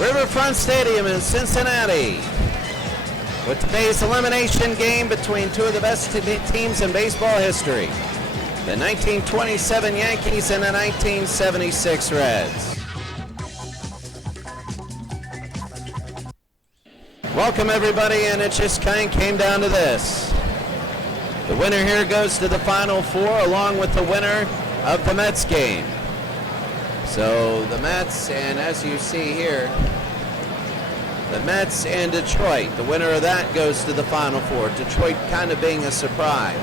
Riverfront Stadium in Cincinnati, with today's elimination game between two of the best teams in baseball history, the 1927 Yankees and the 1976 Reds. Welcome everybody, and it just kind of came down to this. The winner here goes to the Final Four along with the winner of the Mets game. So the Mets, and as you see here, the Mets and Detroit, the winner of that goes to the Final Four. Detroit kind of being a surprise.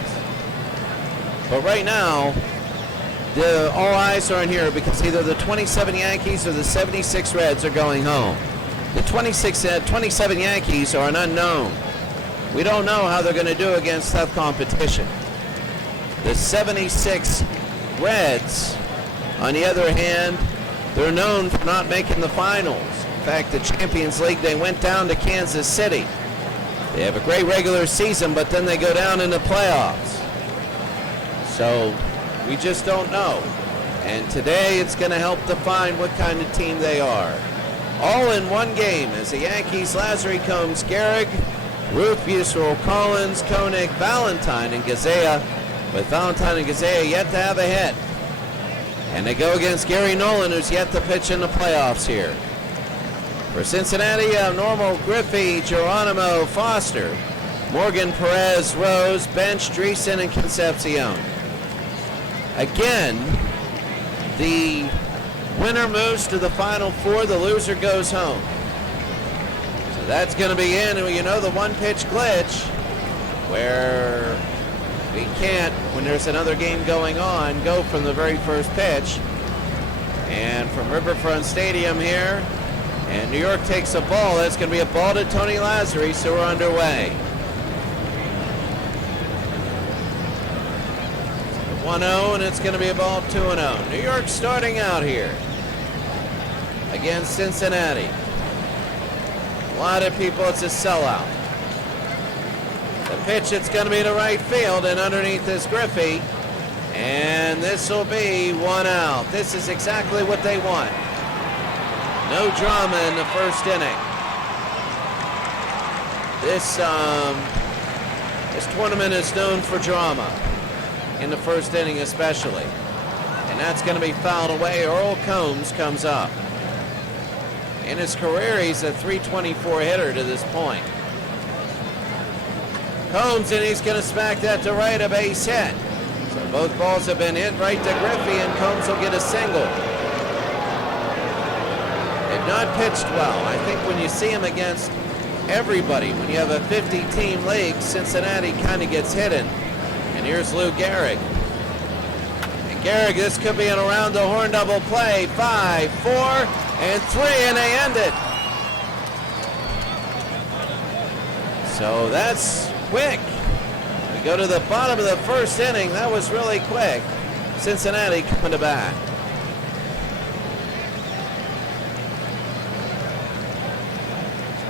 But right now, all eyes are on here because either the 27 Yankees or the 76 Reds are going home. The 27 Yankees are an unknown. We don't know how they're going to do against tough competition. The 76 Reds, on the other hand, they're known for not making the finals. In fact, the Champions League, they went down to Kansas City. They have a great regular season, but then they go down in the playoffs. So we just don't know. And today it's going to help define what kind of team they are. All in one game as the Yankees, Lazary, Combs, Gehrig, Ruth, Buserl, Collins, Koenig, Valentine, and Gazea, with Valentine and Gazea yet to have a hit. And they go against Gary Nolan, who's yet to pitch in the playoffs here. For Cincinnati, Normal, Griffey, Geronimo, Foster, Morgan, Perez, Rose, Bench, Dreesen, and Concepcion. Again, the winner moves to the Final Four, the loser goes home. So that's going to be in, and you know the one-pitch glitch where we can't, when there's another game going on, go from the very first pitch. And from Riverfront Stadium here, and New York takes a ball. That's going to be a ball to Tony Lazary, so we're underway. 1-0, and it's going to be a ball 2-0. New York starting out here against Cincinnati. A lot of people, it's a sellout. The pitch, it's going to be to right field, and underneath is Griffey. And this will be 1 out. This is exactly what they want. No drama in the first inning. This tournament is known for drama, in the first inning especially. And that's going to be fouled away. Earl Combs comes up. In his career, he's a .324 hitter to this point. Combs, and he's going to smack that to right, a base hit. So both balls have been hit right to Griffey, and Combs will get a single. They've not pitched well. I think when you see him against everybody, when you have a 50-team league, Cincinnati kind of gets hidden. And here's Lou Gehrig. And Gehrig, this could be an around the horn double play. 5, 4, and 3, and they end it. So that's quick. We go to the bottom of the first inning. That was really quick. Cincinnati coming to bat.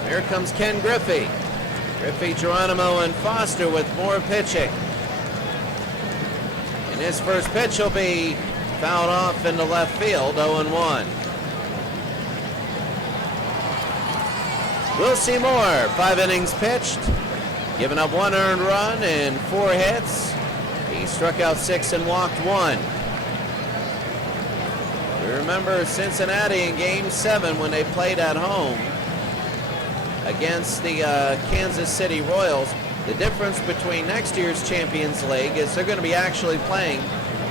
Here comes Ken Griffey. Griffey, Geronimo, and Foster with more pitching. And his first pitch will be fouled off into left field, 0-1. We'll see more. 5 innings pitched, giving up 1 earned run and 4 hits. He struck out 6 and walked 1. We remember Cincinnati in Game 7 when they played at home against the Kansas City Royals. The difference between next year's Champions League is they're going to be actually playing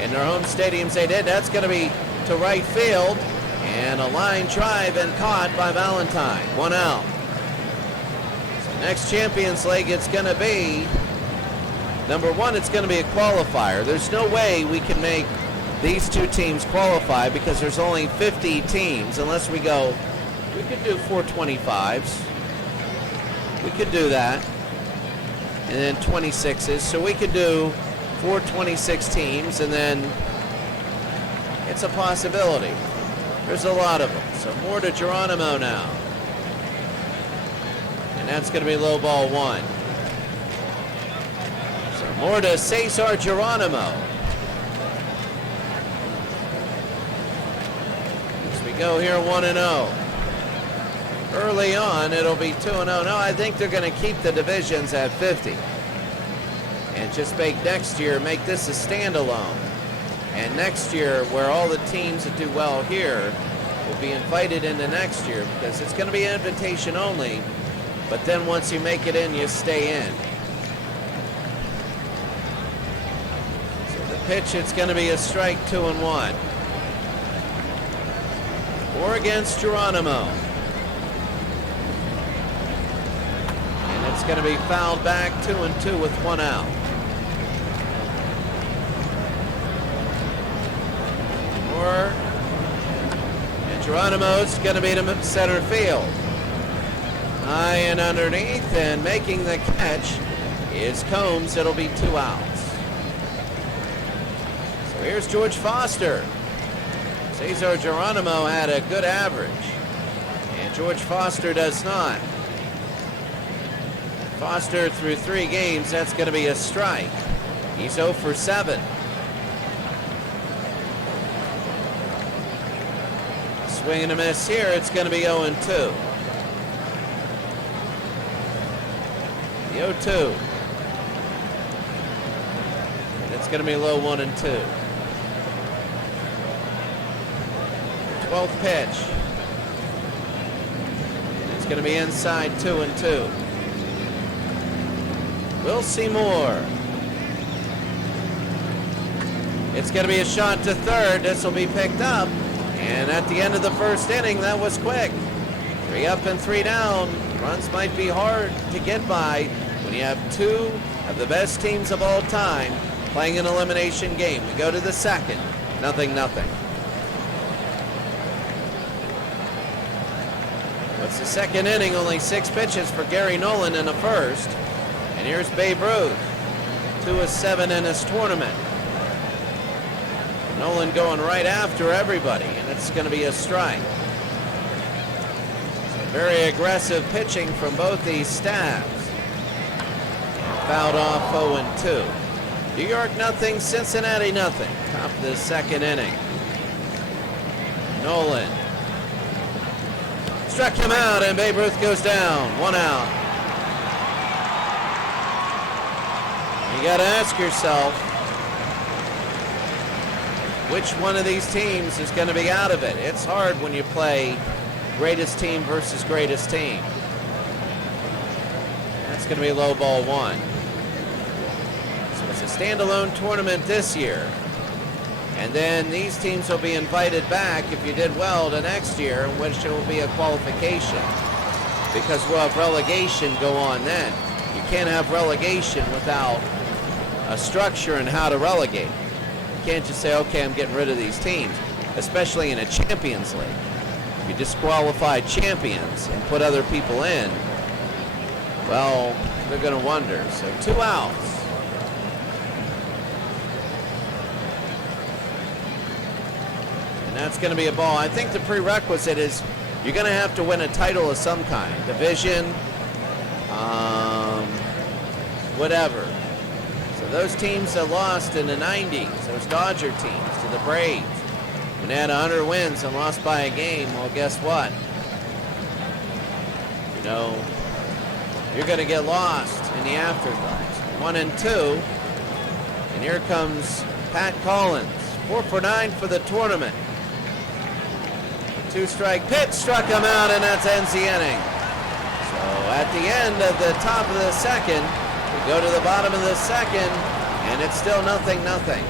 in their home stadiums. They did. That's going to be to right field, and a line drive and caught by Valentine. 1 out. So next Champions League, it's going to be, number one, it's going to be a qualifier. There's no way we can make these two teams qualify because there's only 50 teams unless we go, we could do 425s. We could do that. And then 26s. So we could do 426 teams, and then it's a possibility. There's a lot of them. So more to Geronimo now. And that's going to be low ball 1. So more to Cesar Geronimo. As we go here 1-0. early on it'll be 2-0. No, I think they're going to keep the divisions at 50 and just make next year, make this a standalone. And next year, where all the teams that do well here will be invited into next year, because it's going to be invitation only, but then once you make it in, you stay in. So the pitch, it's going to be a strike, 2-1. 4 against Geronimo. And it's going to be fouled back, 2-2 with 1 out. And Geronimo's going to beat him at center field. High and underneath, and making the catch is Combs. It'll be 2 outs. So here's George Foster. Cesar Geronimo had a good average, and George Foster does not. Foster through 3 games, that's going to be a strike. He's 0 for 7. Swing and a miss here, it's going to be 0-2. The 0-2. It's going to be low 1-2. 12th pitch. It's going to be inside, 2-2. We'll see more. It's going to be a shot to third. This will be picked up. And at the end of the first inning, that was quick. 3 up and 3 down. Runs might be hard to get by when you have 2 of the best teams of all time playing an elimination game. We go to the second. 0-0. It's the second inning, only 6 pitches for Gary Nolan in the first. And here's Babe Ruth, 2 of 7 in this tournament. Nolan going right after everybody, and it's going to be a strike. So very aggressive pitching from both these staffs. Fouled off 0-2. New York 0, Cincinnati 0. Top of the second inning. Nolan struck him out, and Babe Ruth goes down. 1 out. You got to ask yourself, which one of these teams is going to be out of it? It's hard when you play greatest team versus greatest team. That's going to be low ball 1. So it's a standalone tournament this year. And then these teams will be invited back, if you did well, to next year, in which it will be a qualification. Because we'll have relegation go on then. You can't have relegation without a structure in how to relegate. You can't just say, okay, I'm getting rid of these teams, especially in a Champions League. If you disqualify champions and put other people in, well, they're going to wonder. So 2 outs. And that's going to be a ball. I think the prerequisite is you're going to have to win a title of some kind. Division, whatever. So those teams that lost in the 90s, those Dodger teams to the Braves, when they had 100 wins and lost by a game, well, guess what? You know, you're going to get lost in the afterthoughts. 1-2, and here comes Pat Collins. 4 for 9 for the tournament. 2-strike pitch, struck him out, and that ends the inning. So at the end of the top of the second, we go to the bottom of the second, and it's still 0-0.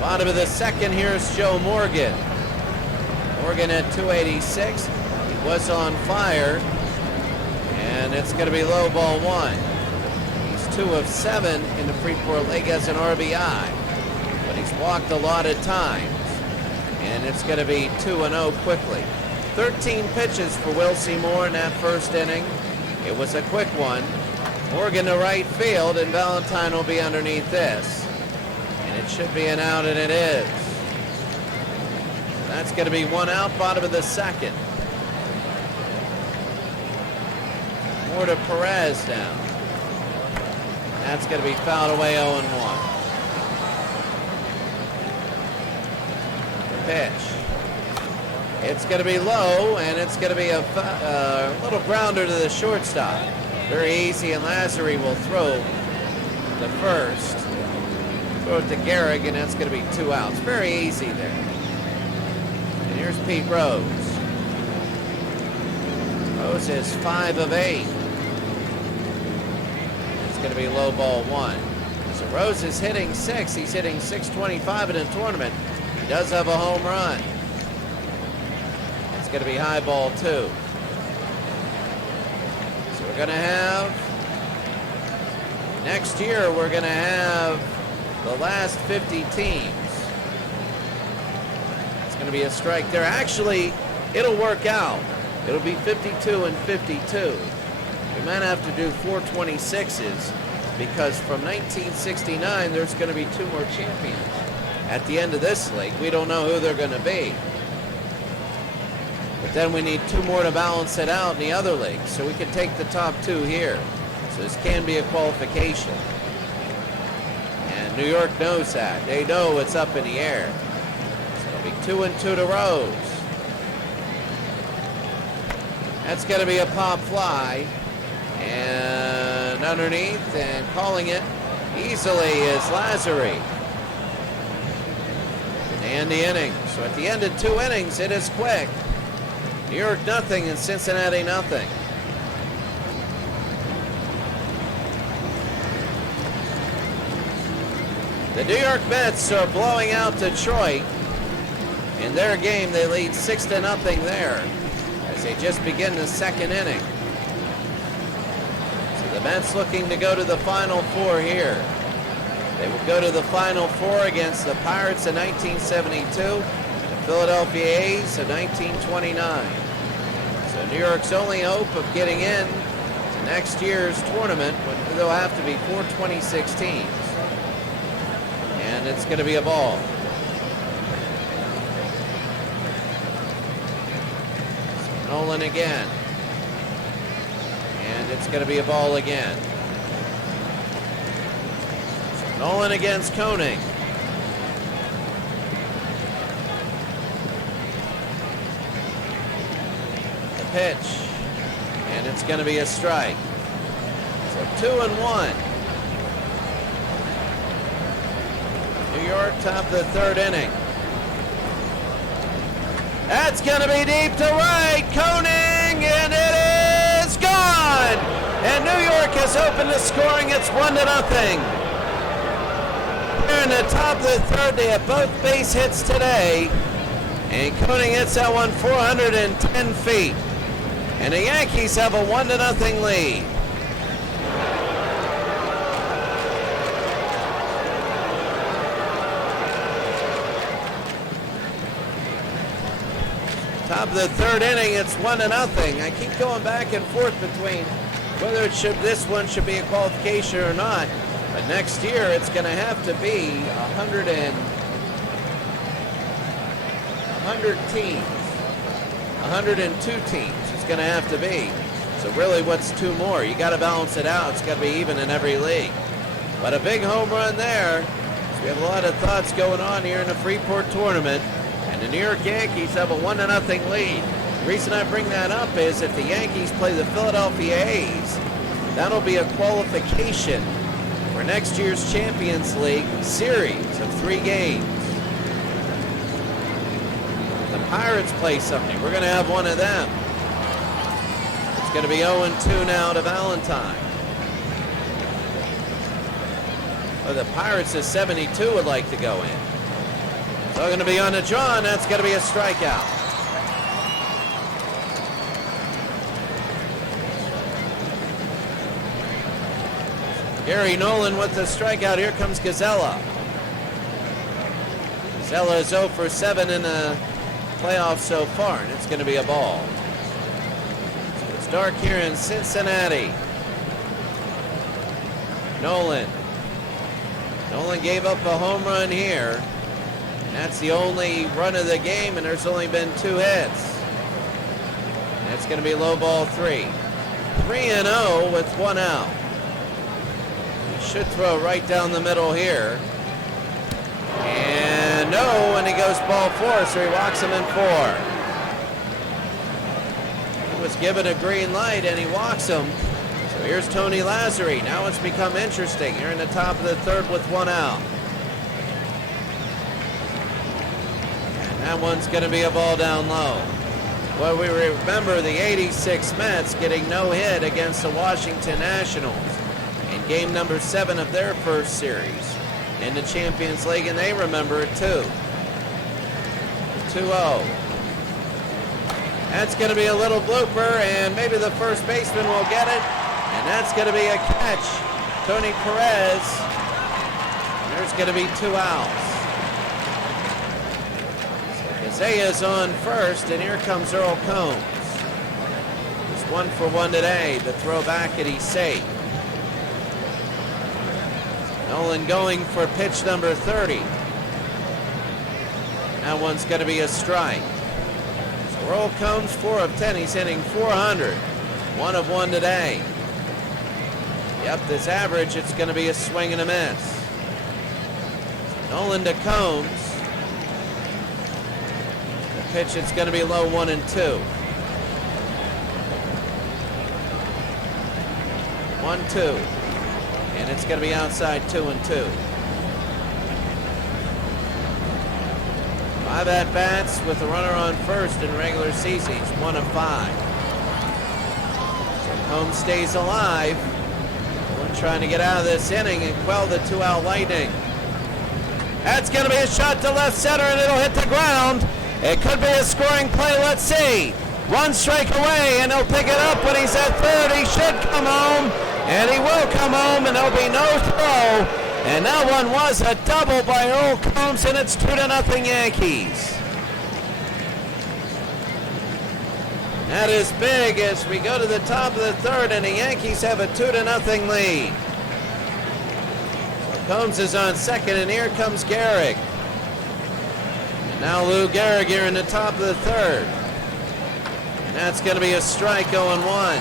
Bottom of the second, here's Joe Morgan. Morgan at 286. He was on fire, and it's going to be low ball 1. He's 2 of 7 in the Freeport League as an RBI, but he's walked a lot of times, and it's going to be 2-0 quickly. 13 pitches for Will Seymour in that first inning. It was a quick one. Morgan to right field, and Valentine will be underneath this. And it should be an out, and it is. That's going to be 1 out, bottom of the second. More to Perez now. That's going to be fouled away, 0-1. pitch. It's going to be low, and it's going to be a little grounder to the shortstop. Very easy, and Lazary will throw the first. Throw it to Gehrig, and that's going to be 2 outs. Very easy there. And here's Pete Rose. Rose is 5 of 8. It's going to be low ball 1. So Rose is hitting 6. He's hitting .625 in a tournament. He does have a home run. It's going to be high ball 2. So we're going to have, next year, we're going to have the last 50 teams. It's going to be a strike there. Actually, it'll work out. It'll be 52 and 52. We might have to do 426s because from 1969, there's going to be 2 more champions. At the end of this league, we don't know who they're going to be. But then we need 2 more to balance it out in the other leagues. So we can take the top 2 here. So this can be a qualification. And New York knows that. They know it's up in the air. So it'll be 2 and 2 to Rose. That's going to be a pop fly. And underneath and calling it easily is Lazary. And the inning. So at the end of 2 innings, it is quick. New York nothing and Cincinnati nothing. The New York Mets are blowing out Detroit. In their game, they lead 6-0 there as they just begin the 2nd inning. So the Mets looking to go to the Final 4 here. They will go to the Final 4 against the Pirates in 1972 and the Philadelphia A's in 1929. So New York's only hope of getting in to next year's tournament, when there'll have to be 426 teams. And it's going to be a ball. So Nolan again. And it's going to be a ball again. Nolan against Koenig. The pitch. And it's going to be a strike. So 2-1. New York top of the 3rd inning. That's going to be deep to right. Koenig, and it is gone. And New York has opened the scoring. It's 1-0. In the top of the 3rd, they have both base hits today, and Koenig hits that one 410 feet. And the Yankees have a 1-0 lead. Top of the 3rd inning, it's 1-0. I keep going back and forth between whether this one should be a qualification or not. But next year, it's going to have to be 100 teams. 102 teams it's going to have to be. So really, what's 2 more? You got to balance it out. It's got to be even in every league. But a big home run there. So we have a lot of thoughts going on here in the Freeport tournament. And the New York Yankees have a 1-0 lead. The reason I bring that up is if the Yankees play the Philadelphia A's, that'll be a qualification for next year's Champions League series of 3 games. The Pirates play something. We're going to have one of them. It's going to be 0-2 now to Valentine. Oh, the Pirates at 72 would like to go in. So going to be on the draw, and that's going to be a strikeout. Gary Nolan with the strikeout. Here comes Gazella. Gazella is 0 for 7 in the playoffs so far, and it's going to be a ball. So it's dark here in Cincinnati. Nolan gave up a home run here. And that's the only run of the game, and there's only been 2 hits. And it's going to be low ball 3. 3-0 with 1 out. Should throw right down the middle here. And no, and he goes ball 4, so he walks him in 4. He was given a green light, and he walks him. So here's Tony Lazzari. Now it's become interesting. Here in the top of the 3rd with 1 out. And that one's going to be a ball down low. Well, we remember the 86 Mets getting no hit against the Washington Nationals in game number 7 of their first series in the Champions League, and they remember it too. 2-0. That's going to be a little blooper, and maybe the first baseman will get it, and that's going to be a catch. Tony Perez. There's going to be 2 outs. Zaya's on first, and here comes Earl Combs. He's 1 for 1 today. The throw back, and he's safe. Nolan going for pitch number 30. That one's going to be a strike. So Earl Combs, 4 of 10. He's hitting 400. 1 of 1 today. Yep, this average, it's going to be a swing and a miss. Nolan to Combs. Pitch, it's going to be low 1-2. 1-2. And it's going to be outside 2-2. 5 at-bats with a runner on first in regular season. He's 1 of 5. So Combs stays alive. We're trying to get out of this inning and quell the 2-out Lightning. That's going to be a shot to left center, and it'll hit the ground. It could be a scoring play. Let's see. 1 strike away, and he'll pick it up when he's at 3rd. He should come home, and he will come home, and there'll be no throw. And that one was a double by Earl Combs, and it's 2-0 Yankees. That is big as we go to the top of the 3rd, and the Yankees have a 2-0 lead. So Combs is on second, and here comes Gehrig. Now Lou Gehrig here in the top of the 3rd. And that's going to be a strike going 1.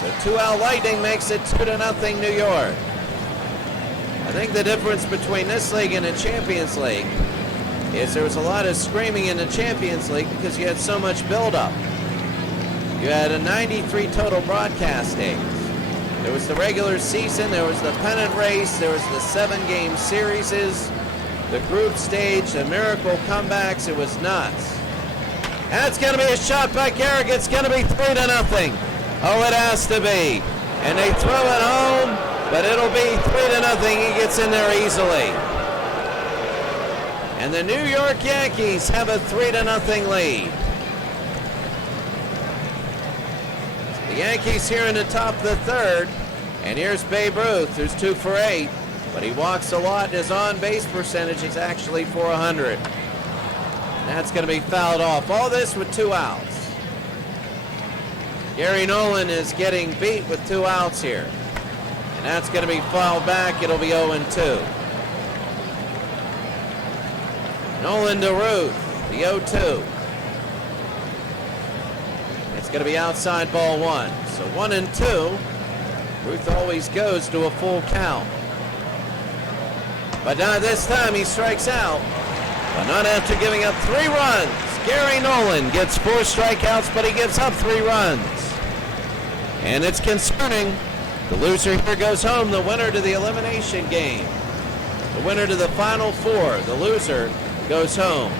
So 2-out Lightning makes it 2-0 New York. I think the difference between this league and the Champions League is there was a lot of screaming in the Champions League because you had so much buildup. You had a 93 total broadcast days. There was the regular season, there was the pennant race, there was the 7-game series, the group stage, the miracle comebacks. It was nuts. That's going to be a shot by Gehrig. It's going to be 3-0. Oh, it has to be. And they throw it home, but it'll be 3-0. He gets in there easily. And the New York Yankees have a 3-0 lead. The Yankees here in the top of the 3rd. And here's Babe Ruth, who's 2 for 8. But he walks a lot, and his on-base percentage is actually 400. And that's going to be fouled off. All this with 2 outs. Gary Nolan is getting beat with 2 outs here. And that's going to be fouled back. It'll be 0-2. Nolan to Ruth, the 0-2. It's going to be outside ball 1. So 1-2. Ruth always goes to a full count. But not this time, he strikes out. But not after giving up 3 runs. Gary Nolan gets 4 strikeouts, but he gives up 3 runs. And it's concerning. The loser here goes home, the winner to the elimination game. The winner to the Final 4, the loser, goes home.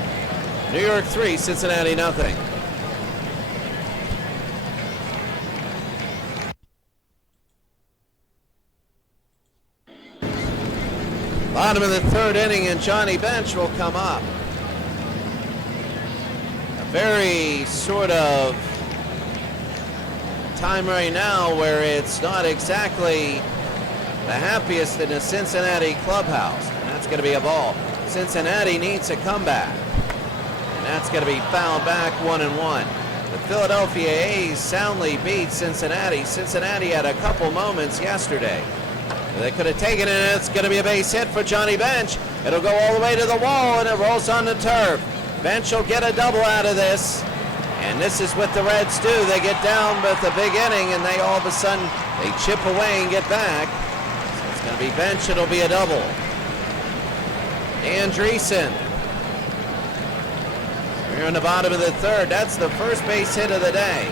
New York 3, Cincinnati nothing. Bottom of the 3rd inning, and Johnny Bench will come up. A very sort of time right now where it's not exactly the happiest in the Cincinnati clubhouse. And that's going to be a ball. Cincinnati needs a comeback. And that's going to be fouled back 1-1. The Philadelphia A's soundly beat Cincinnati. Cincinnati had a couple moments yesterday. They could have taken it, and it's going to be a base hit for Johnny Bench. It'll go all the way to the wall, and it rolls on the turf. Bench will get a double out of this. And this is what the Reds do. They get down with a big inning, and they all of a sudden, they chip away and get back. So it's going to be Bench. It'll be a double. Andreessen We're in the bottom of the third. That's the first base hit of the day.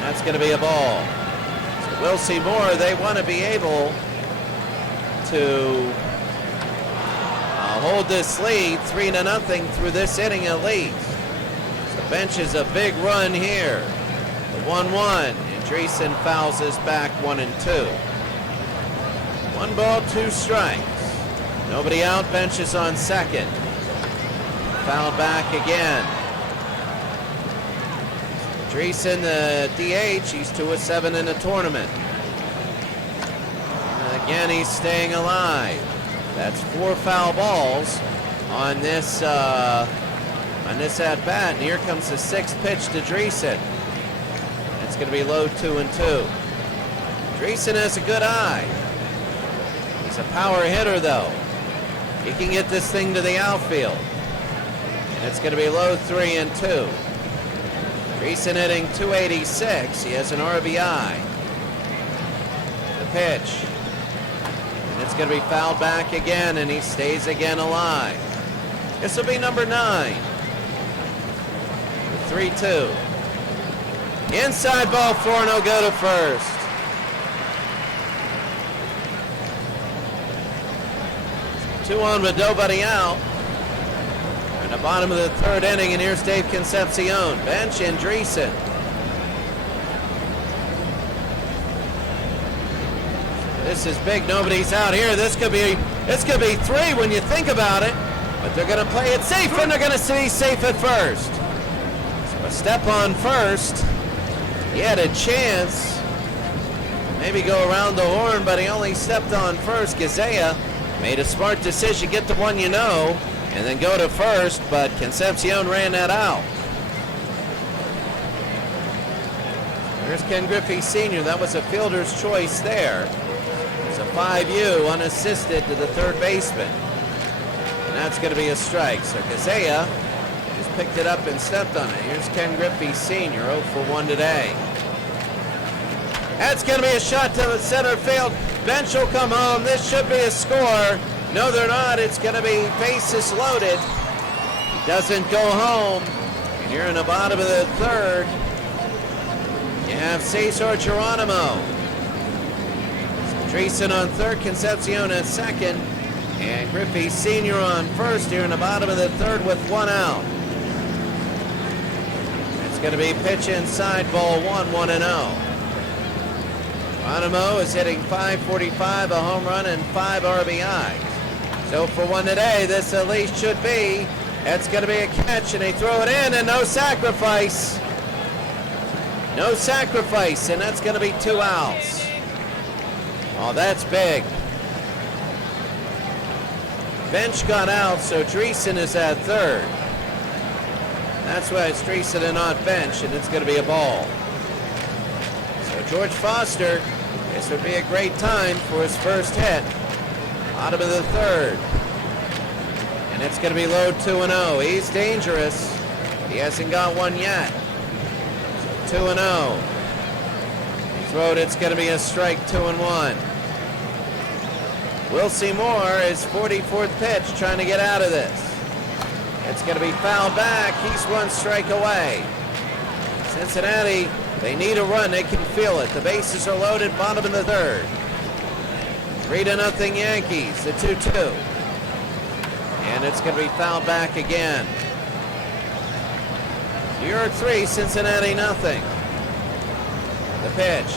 That's going to be a ball. So we'll see more. They want to be able to hold this lead 3-0 through this inning at least. So bench is a big run here. The 1-1. Andreessen fouls us back 1-2. 1 ball, 2 strikes. Nobody out. Bench is on second. Fouled back again. Andreessen, the DH, he's 2-7 in the tournament. And again, he's staying alive. That's 4 foul balls on this at bat. And here comes the 6th pitch to Andreessen. It's going to be low 2-2. Andreessen has a good eye. He's a power hitter, though. He can get this thing to the outfield. And it's going to be low 3-2. Andreessen hitting .286. He has an RBI. The pitch. And it's going to be fouled back again, and he stays again alive. This will be number 9. 3-2. Inside ball 4, and he'll go to first. 2 on with nobody out. In the bottom of the third inning, and here's Dave Concepcion. Bench Andreessen. This is big. Nobody's out here. This could be 3 when you think about it. But they're going to play it safe, and they're going to be safe at first. So a step on first. He had a chance. Maybe go around the horn, but he only stepped on first. Gazea made a smart decision. Get the one you know. And then go to first, but Concepcion ran that out. There's Ken Griffey Sr. That was a fielder's choice there. It's a 5U unassisted to the third baseman. And that's going to be a strike. So Gazea just picked it up and stepped on it. Here's Ken Griffey Sr. 0 for 1 today. That's going to be a shot to the center field. Bench will come home. This should be a score. No, they're not. It's going to be bases loaded. He doesn't go home. And you're in the bottom of the third. You have Cesar Geronimo. Andreessen on third, Concepcion at second, and Griffey Sr. on first here in the bottom of the third with 1 out. It's going to be pitch inside, ball 1, 1-0. Geronimo is hitting .545, a home run, and 5 RBIs. So for 1 today, this at least should be. It's going to be a catch, and they throw it in, and no sacrifice. No sacrifice, and that's going to be 2 outs. Oh, that's big. Bench got out, so Andreessen is at third. That's why it's Andreessen and not Bench, and it's going to be a ball. So George Foster, this would be a great time for his first hit. Bottom of the third. And it's going to be low 2-0. He's dangerous. He hasn't got one yet. So 2-0. Throw it, it's going to be a strike, 2-1. We'll see more. His 44th pitch, trying to get out of this. It's going to be fouled back. He's 1 strike away. Cincinnati, they need a run. They can feel it. The bases are loaded, bottom of the third. 3-0 Yankees, the 2-2. And it's going to be fouled back again. New York 3, Cincinnati nothing. The pitch.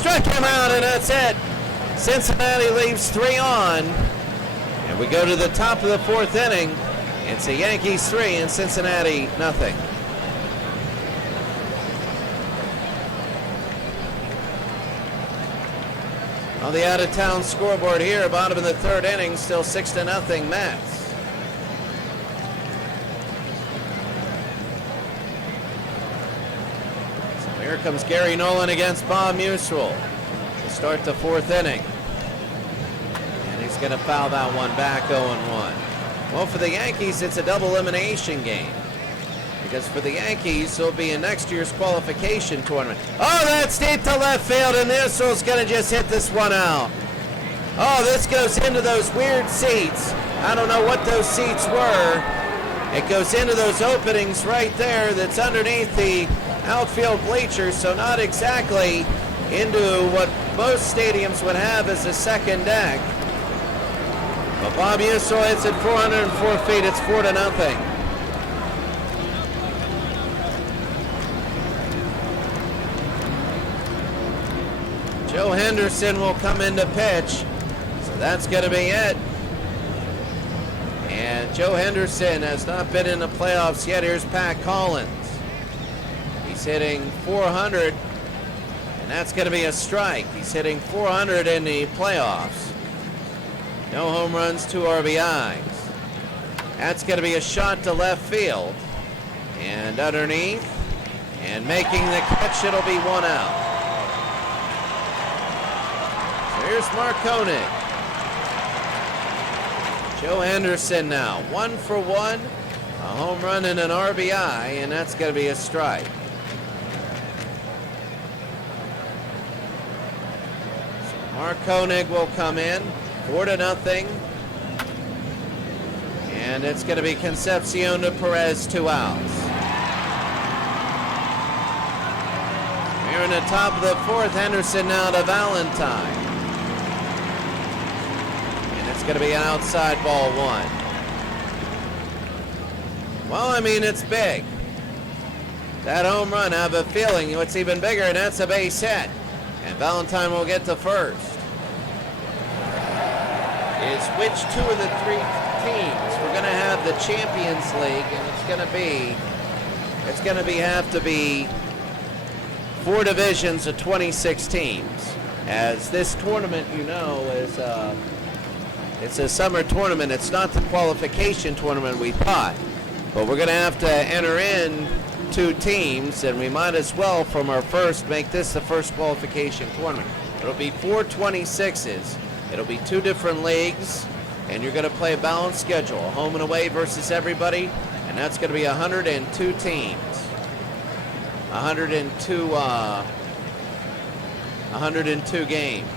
Struck him out, and that's it. Cincinnati leaves 3 on. And we go to the top of the 4th inning. It's the Yankees 3 and Cincinnati nothing. On the out-of-town scoreboard here, bottom of the 3rd inning, still 6-0 Mets. So here comes Gary Nolan against Bob Musil to start the 4th inning. And he's going to foul that one back, 0-1. Well, for the Yankees, it's a double elimination game. Because for the Yankees, they'll be in next year's qualification tournament. Oh, that's deep to left field, and this one's going to just hit this one out. Oh, this goes into those weird seats. I don't know what those seats were, It goes into those openings right there that's underneath the outfield bleachers, so not exactly into what most stadiums would have as a second deck. But Bob Usel hits it 404 feet. It's 4-0. Joe Henderson will come into pitch. So that's going to be it. And Joe Henderson has not been in the playoffs yet. Here's Pat Collins. He's hitting 400, and that's going to be a strike. He's hitting 400 in the playoffs. No home runs, 2 RBIs. That's going to be a shot to left field. And underneath, and making the catch, it'll be 1 out. So here's Mark Koenig. Joe Henderson now, 1 for 1, a home run and an RBI, and that's going to be a strike. So Mark Koenig will come in, 4-0, and it's going to be Concepcion to Perez, 2 outs. Here in the top of the 4th, Henderson now to Valentine. It's going to be an outside ball 1. Well, I mean, it's big. That home run, I have a feeling what's even bigger, and that's a base hit. And Valentine will get to first. Is which 2 of the 3 teams? We're going to have the Champions League, and it's going to have to be 4 divisions of 26 teams. As this tournament, you know, is it's a summer tournament. It's not the qualification tournament we thought. But we're going to have to enter in 2 teams, and we might as well, from our first, make this the first qualification tournament. It'll be 4 26s. It'll be 2 different leagues, and you're going to play a balanced schedule, home and away versus everybody, and that's going to be 102 teams. 102 games.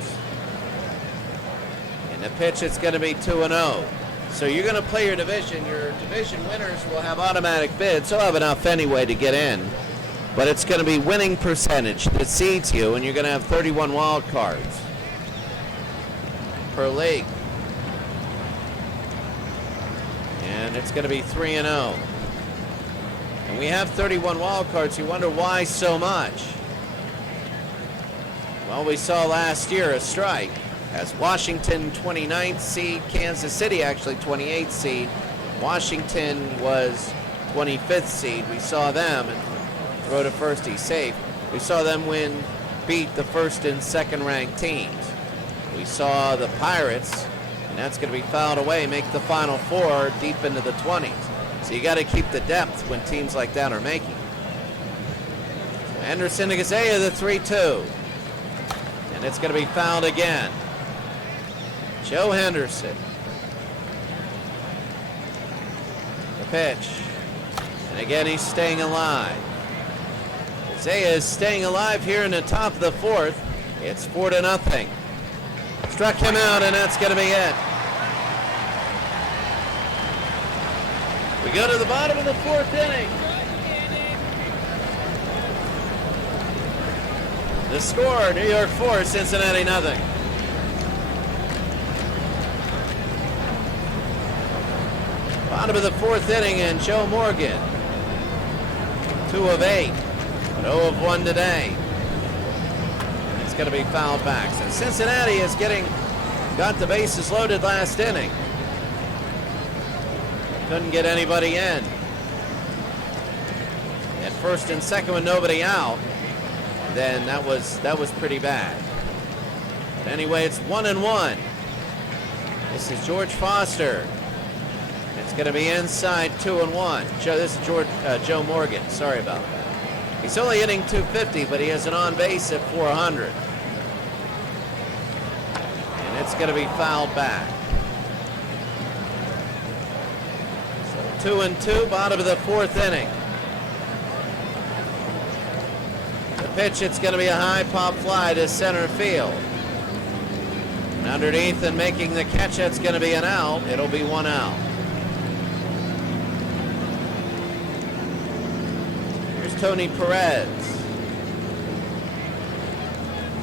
The pitch, it's going to be 2-0. So you're going to play your division. Your division winners will have automatic bids. They'll have enough anyway to get in. But it's going to be winning percentage that seeds you, and you're going to have 31 wild cards per league. And it's going to be 3-0. And we have 31 wild cards. You wonder why so much? Well, we saw last year a strike. As Washington 29th seed, Kansas City actually 28th seed. Washington was 25th seed. We saw them, and throw to first, he's safe. We saw them beat the first and second ranked teams. We saw the Pirates, and that's going to be fouled away, make the Final 4 deep into the 20s. So you got to keep the depth when teams like that are making. So Anderson to Gazea, the 3-2. And it's going to be fouled again. Joe Henderson. The pitch. And again, he's staying alive. Isaiah is staying alive here in the top of the 4th. It's 4-0. Struck him out, and that's going to be it. We go to the bottom of the 4th inning. The score, New York 4, Cincinnati nothing. Bottom of the 4th inning, and Joe Morgan, 2 of 8, but 0 of 1 today. And it's going to be fouled back. So Cincinnati is got the bases loaded last inning. Couldn't get anybody in. At first and second with nobody out, then that was pretty bad. But anyway, it's 1-1. This is George Foster. It's going to be inside 2-1. This is Joe Morgan. Sorry about that. He's only hitting .250, but he has an on base at .400. And it's going to be fouled back. So 2-2, bottom of the 4th inning. The pitch, it's going to be a high pop fly to center field. And underneath and making the catch, that's going to be an out. It'll be 1 out. Tony Perez.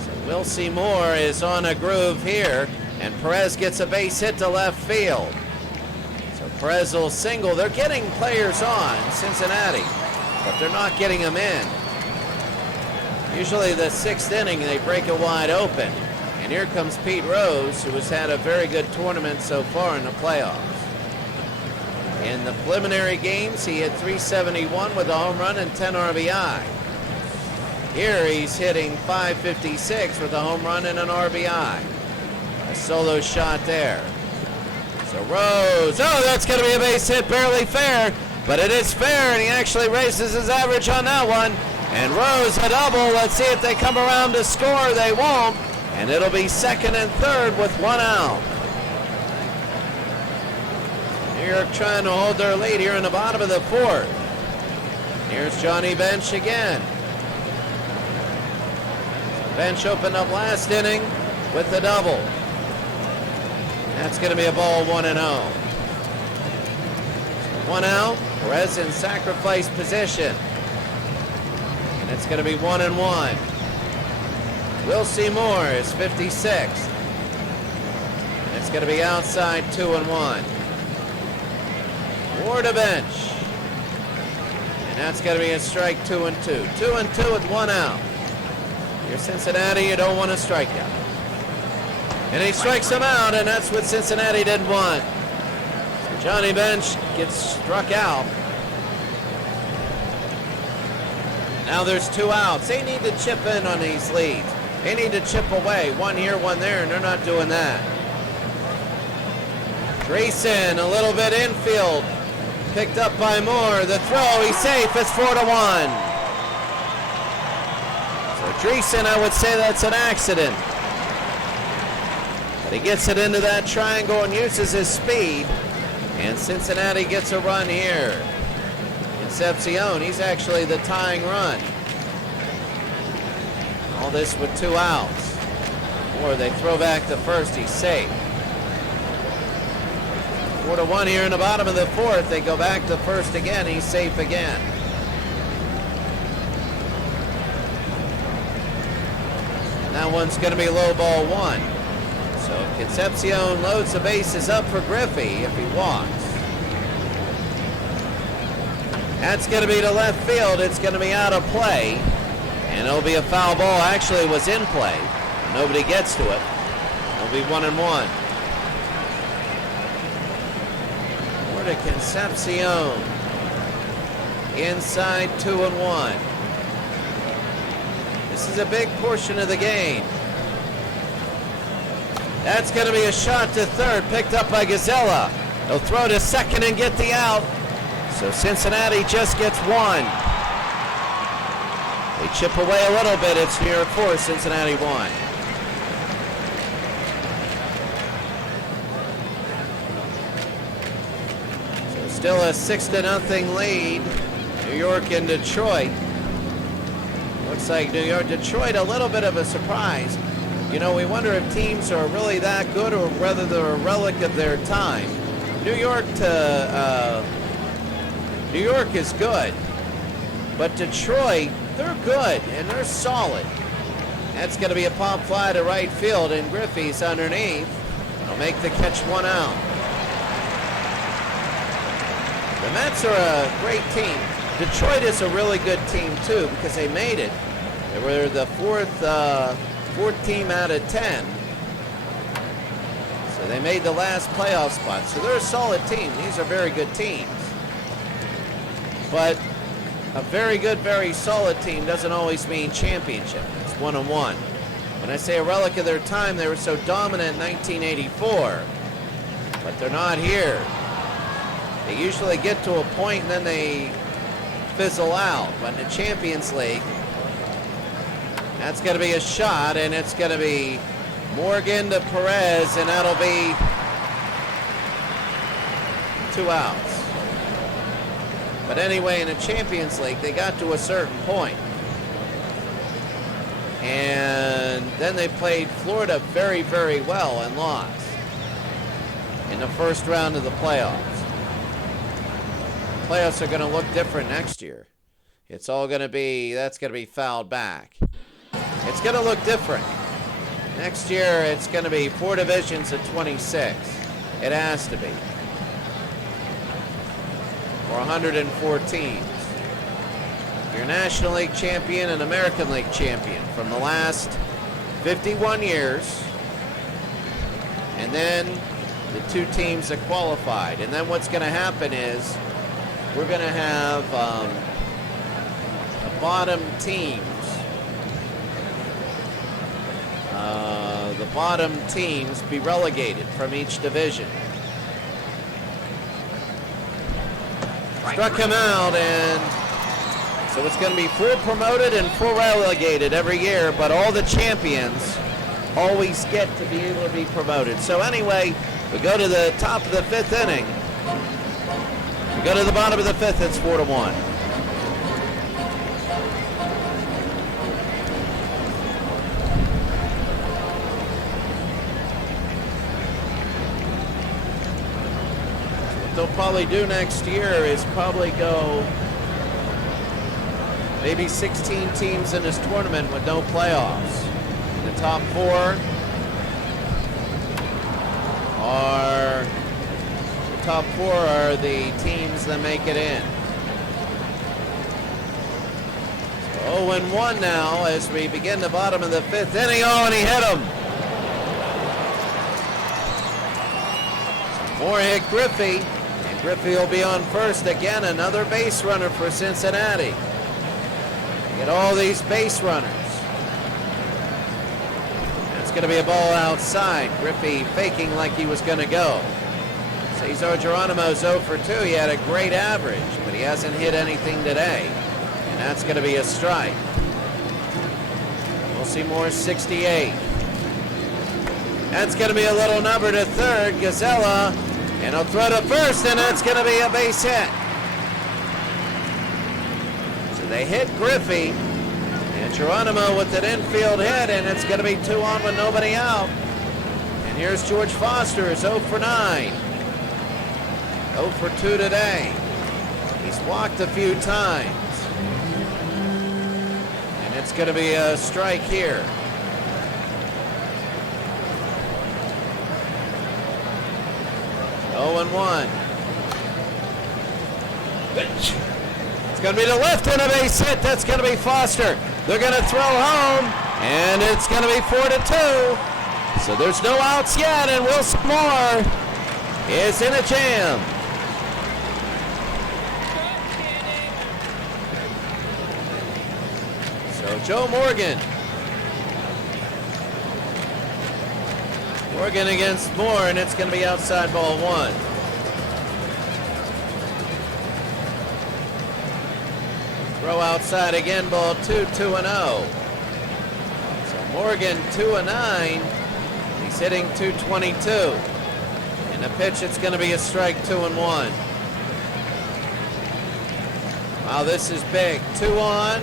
So we'll see Moore is on a groove here, and Perez gets a base hit to left field. So Perez will single. They're getting players on, Cincinnati, but they're not getting them in. Usually the 6th inning, they break it wide open. And here comes Pete Rose, who has had a very good tournament so far in the playoffs. In the preliminary games, he hit .371 with a home run and 10 RBI. Here he's hitting .556 with a home run and an RBI. A solo shot there. So Rose, oh, that's going to be a base hit, barely fair, but it is fair, and he actually raises his average on that one. And Rose a double. Let's see if they come around to score. They won't, and it'll be 2nd and 3rd with 1 out. New York trying to hold their lead here in the bottom of the 4th. Here's Johnny Bench again. Bench opened up last inning with the double. That's going to be a ball 1-0. 1 out. Perez in sacrifice position. And it's going to be 1-1. Will Seymour is 56th. And it's going to be outside 2-1. Moore to bench. And that's going to be a strike 2-2. 2-2 with 1 out. You're Cincinnati, you don't want to strike out. And he strikes him out, and that's what Cincinnati didn't want. So Johnny Bench gets struck out. Now there's 2 outs. They need to chip in on these leads. They need to chip away. 1 here, 1 there, and they're not doing that. Dreesen, a little bit infield. Picked up by Moore. The throw, he's safe. It's 4-1. So Dreesen, I would say that's an accident. But he gets it into that triangle and uses his speed. And Cincinnati gets a run here. Concepcion, he's actually the tying run. All this with 2 outs. Or they throw back to first, he's safe. 4-1 here in the bottom of the 4th. They go back to first again, he's safe again. And that one's going to be low ball 1. So Concepcion loads the bases up for Griffey if he walks. That's going to be to left field. It's going to be out of play. And it'll be a foul ball. Actually, it was in play. Nobody gets to it. It'll be 1-1. Over to Concepcion. Inside 2-1. This is a big portion of the game. That's going to be a shot to third, picked up by Gazella. He'll throw to second and get the out. So Cincinnati just gets 1. They chip away a little bit. It's New York 4, Cincinnati 1. So still a 6-0 lead. New York and Detroit. Looks like New York, Detroit, a little bit of a surprise. You know, we wonder if teams are really that good or whether they're a relic of their time. New York is good, but Detroit, they're good and they're solid. That's going to be a pop fly to right field, and Griffey's underneath. They'll make the catch, 1 out. The Mets are a great team. Detroit is a really good team too because they made it. They were the fourth team out of 10. So they made the last playoff spot. So they're a solid team. These are very good teams. But a very good, very solid team doesn't always mean championship. It's 1-1. When I say a relic of their time, they were so dominant in 1984. But they're not here. They usually get to a point and then they fizzle out. But in the Champions League, that's going to be a shot, and it's going to be Morgan to Perez, and that'll be 2 outs. But anyway, in the Champions League, they got to a certain point. And then they played Florida very, very well and lost in the first round of the playoffs. Playoffs are going to look different next year. it's all going to be, that's going to be fouled back. It's going to look different. Next year, it's going to be 4 divisions of 26. It has to be. For 104 teams. Your National League champion and American League champion from the last 51 years. And then the 2 teams that qualified. And then what's going to happen is we're going to have the bottom teams. The bottom teams be relegated from each division. Struck him out, and so it's going to be 4 promoted and 4 relegated every year, but all the champions always get to be able to be promoted. So anyway, we go to the top of the 5th inning. We go to the bottom of the 5th, it's 4-1. What they'll probably do next year is probably go maybe 16 teams in this tournament with no playoffs. The top 4 are the teams that make it in. So 0-1 now as we begin the bottom of the 5th inning. Oh, and he hit him. Moore hit Griffey, and Griffey will be on first again. Another base runner for Cincinnati. Get all these base runners. It's going to be a ball outside. Griffey faking like he was going to go. Cesar Geronimo's 0 for 2. He had a great average, but he hasn't hit anything today. And that's going to be a strike. We'll see more 68. That's going to be a little number to third. Gazella, and he'll throw to first, and that's going to be a base hit. So they hit Griffey, and Geronimo with an infield hit, and it's going to be 2 on with nobody out. And here's George Foster, is 0 for 9. 0 for 2 today. He's walked a few times. And it's going to be a strike here. Oh, and 1. It's going to be to left and a base hit. That's going to be Foster. They're going to throw home, and it's going to be 4-2. So there's no outs yet, and Wilson Moore is in a jam. So Joe Morgan. Morgan against Moore, and it's going to be outside ball 1. Throw outside again, ball 2, 2-0. So Morgan 2-9. He's hitting 222. And the pitch, it's going to be a strike, 2-1. Wow, this is big. 2 on,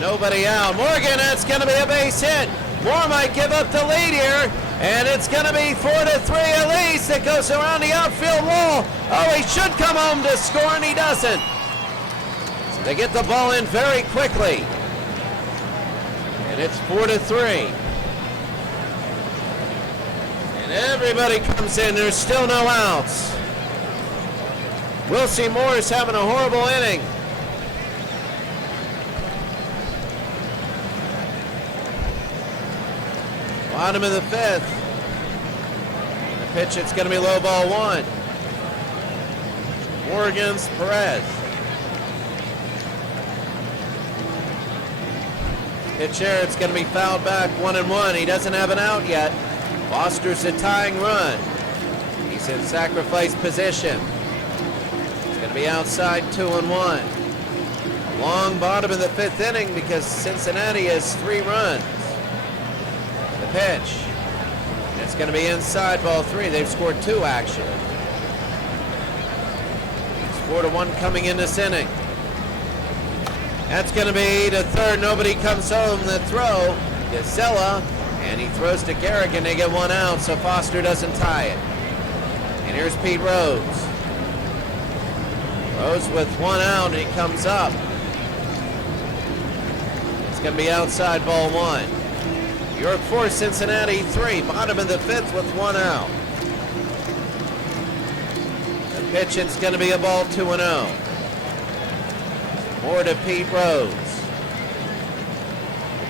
nobody out. Morgan, that's going to be a base hit. Moore might give up the lead here. And it's going to be 4-3 at least. It goes around the outfield wall. Oh, he should come home to score, and he doesn't. So they get the ball in very quickly. And it's 4-3. And everybody comes in. There's still no outs. Wilson Moore is having a horrible inning. Bottom of the 5th. The pitch, it's going to be low ball 1. Moore against Perez. Pitch here, it's going to be fouled back, 1-1. He doesn't have an out yet. Foster's a tying run. He's in sacrifice position. It's going to be outside, 2-1. A long bottom of the 5th inning because Cincinnati has 3 runs. Pitch. It's going to be inside ball 3. They've scored 2 actually. It's 4-1 coming in this inning. That's going to be to third. Nobody comes home. The throw. Gazella, and he throws to Garrick, and they get 1 out, so Foster doesn't tie it. And here's Pete Rose. Rose with 1 out, and he comes up. It's going to be outside, ball 1. New York 4, Cincinnati 3. Bottom of the 5th with 1 out. The pitch, it's going to be a ball 2-0. More to Pete Rose.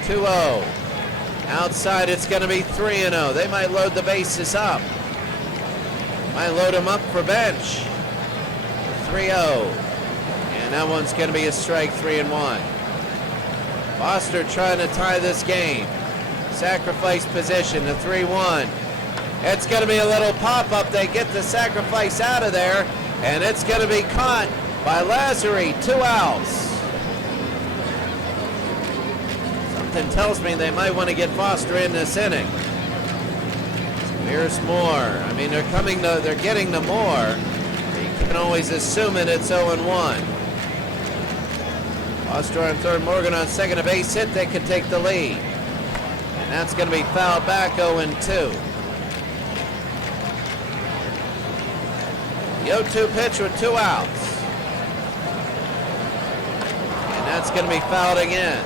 2-0. Outside, it's going to be 3-0. They might load the bases up. Might load them up for bench. 3-0. And that one's going to be a strike, 3-1. Foster trying to tie this game. Sacrifice position, the 3-1. It's going to be a little pop-up. They get the sacrifice out of there, and it's going to be caught by Lazary. 2 outs. Something tells me they might want to get Foster in this inning. Here's Moore. I mean, they're getting the Moore. You can always assume it's 0-1. Foster on third, Morgan on second, a base hit. They can take the lead. And that's going to be fouled back, 0-2. The 0-2 pitch with 2 outs. And that's going to be fouled again.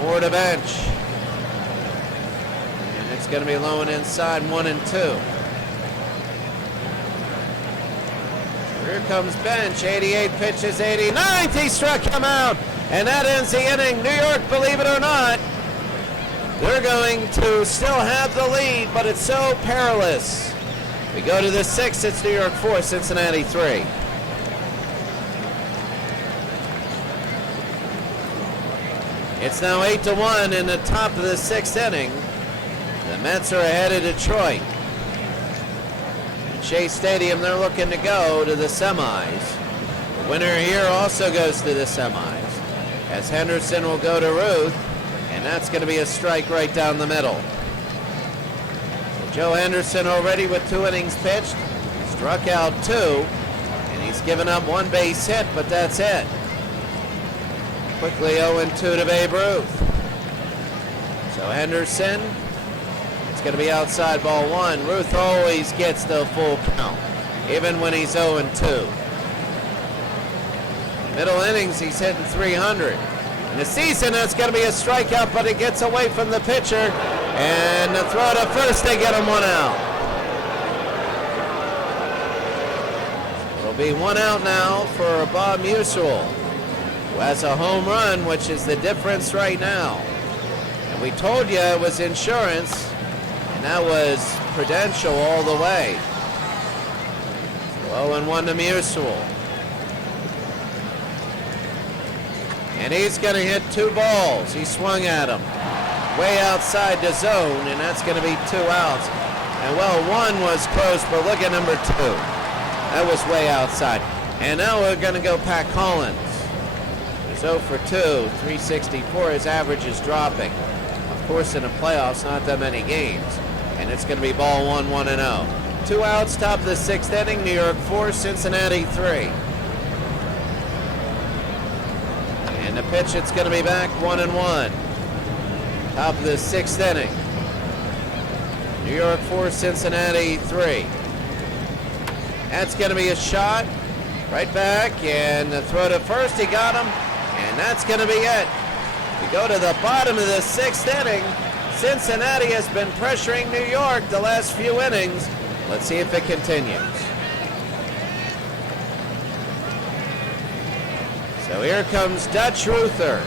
Moore to bench. And it's going to be low and inside, 1-2. Here comes Bench, 88 pitches, 89th. He struck him out, and that ends the inning. New York, believe it or not, they're going to still have the lead, but it's so perilous. We go to the 6th. It's New York 4, Cincinnati 3. It's now 8-1 in the top of the 6th inning. The Mets are ahead of Detroit. Shea Stadium, they're looking to go to the semis. The winner here also goes to the semis, as Henderson will go to Ruth, and that's going to be a strike right down the middle. So Joe Henderson already with 2 innings pitched, struck out 2, and he's given up 1 base hit, but that's it. Quickly 0-2 to Babe Ruth. So Henderson, it's going to be outside, ball 1. Ruth always gets the full count, even when he's 0-2. Middle innings, he's hitting 300. In the season, that's going to be a strikeout, but it gets away from the pitcher. And the throw to first, they get him 1 out. It'll be 1 out now for Bob Musil, who has a home run, which is the difference right now. And we told you it was insurance. And that was Prudential all the way. 0-1 to Musil. And he's going to hit 2 balls. He swung at him. Way outside the zone, and that's going to be 2 outs. And well, 1 was close, but look at number 2. That was way outside. And now we're going to go Pat Collins. He's 0 for 2, 364. His average is dropping. Of course, in the playoffs, not that many games. And it's going to be ball 1, 1-0. 2 outs, top of the 6th inning. New York 4, Cincinnati 3. And the pitch, it's going to be back 1-1. Top of the 6th inning. New York 4, Cincinnati 3. That's going to be a shot. Right back, and the throw to first, he got him. And that's going to be it. We go to the bottom of the 6th inning. Cincinnati has been pressuring New York the last few innings. Let's see if it continues. So here comes Dutch Ruther.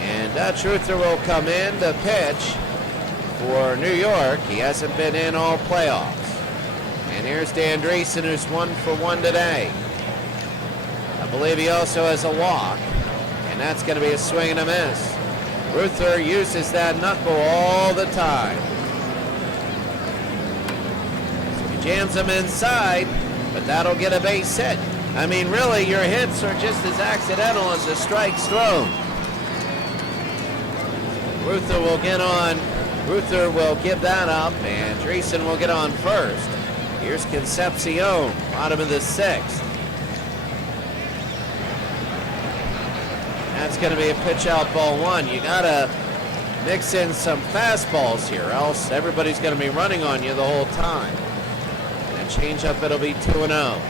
And Dutch Ruther will come in to pitch for New York. He hasn't been in all playoffs. And here's Dan Dreesen, who's 1 for 1 today. I believe he also has a walk. And that's going to be a swing and a miss. Ruther uses that knuckle all the time. So he jams them inside, but that'll get a base hit. I mean, really, your hits are just as accidental as the strikes thrown. Ruther will get on. Ruther will give that up, and Dreesen will get on first. Here's Concepcion, bottom of the 6th. That's going to be a pitch out, ball 1. You got to mix in some fastballs here, else everybody's going to be running on you the whole time. And a change up, it'll be 2-0.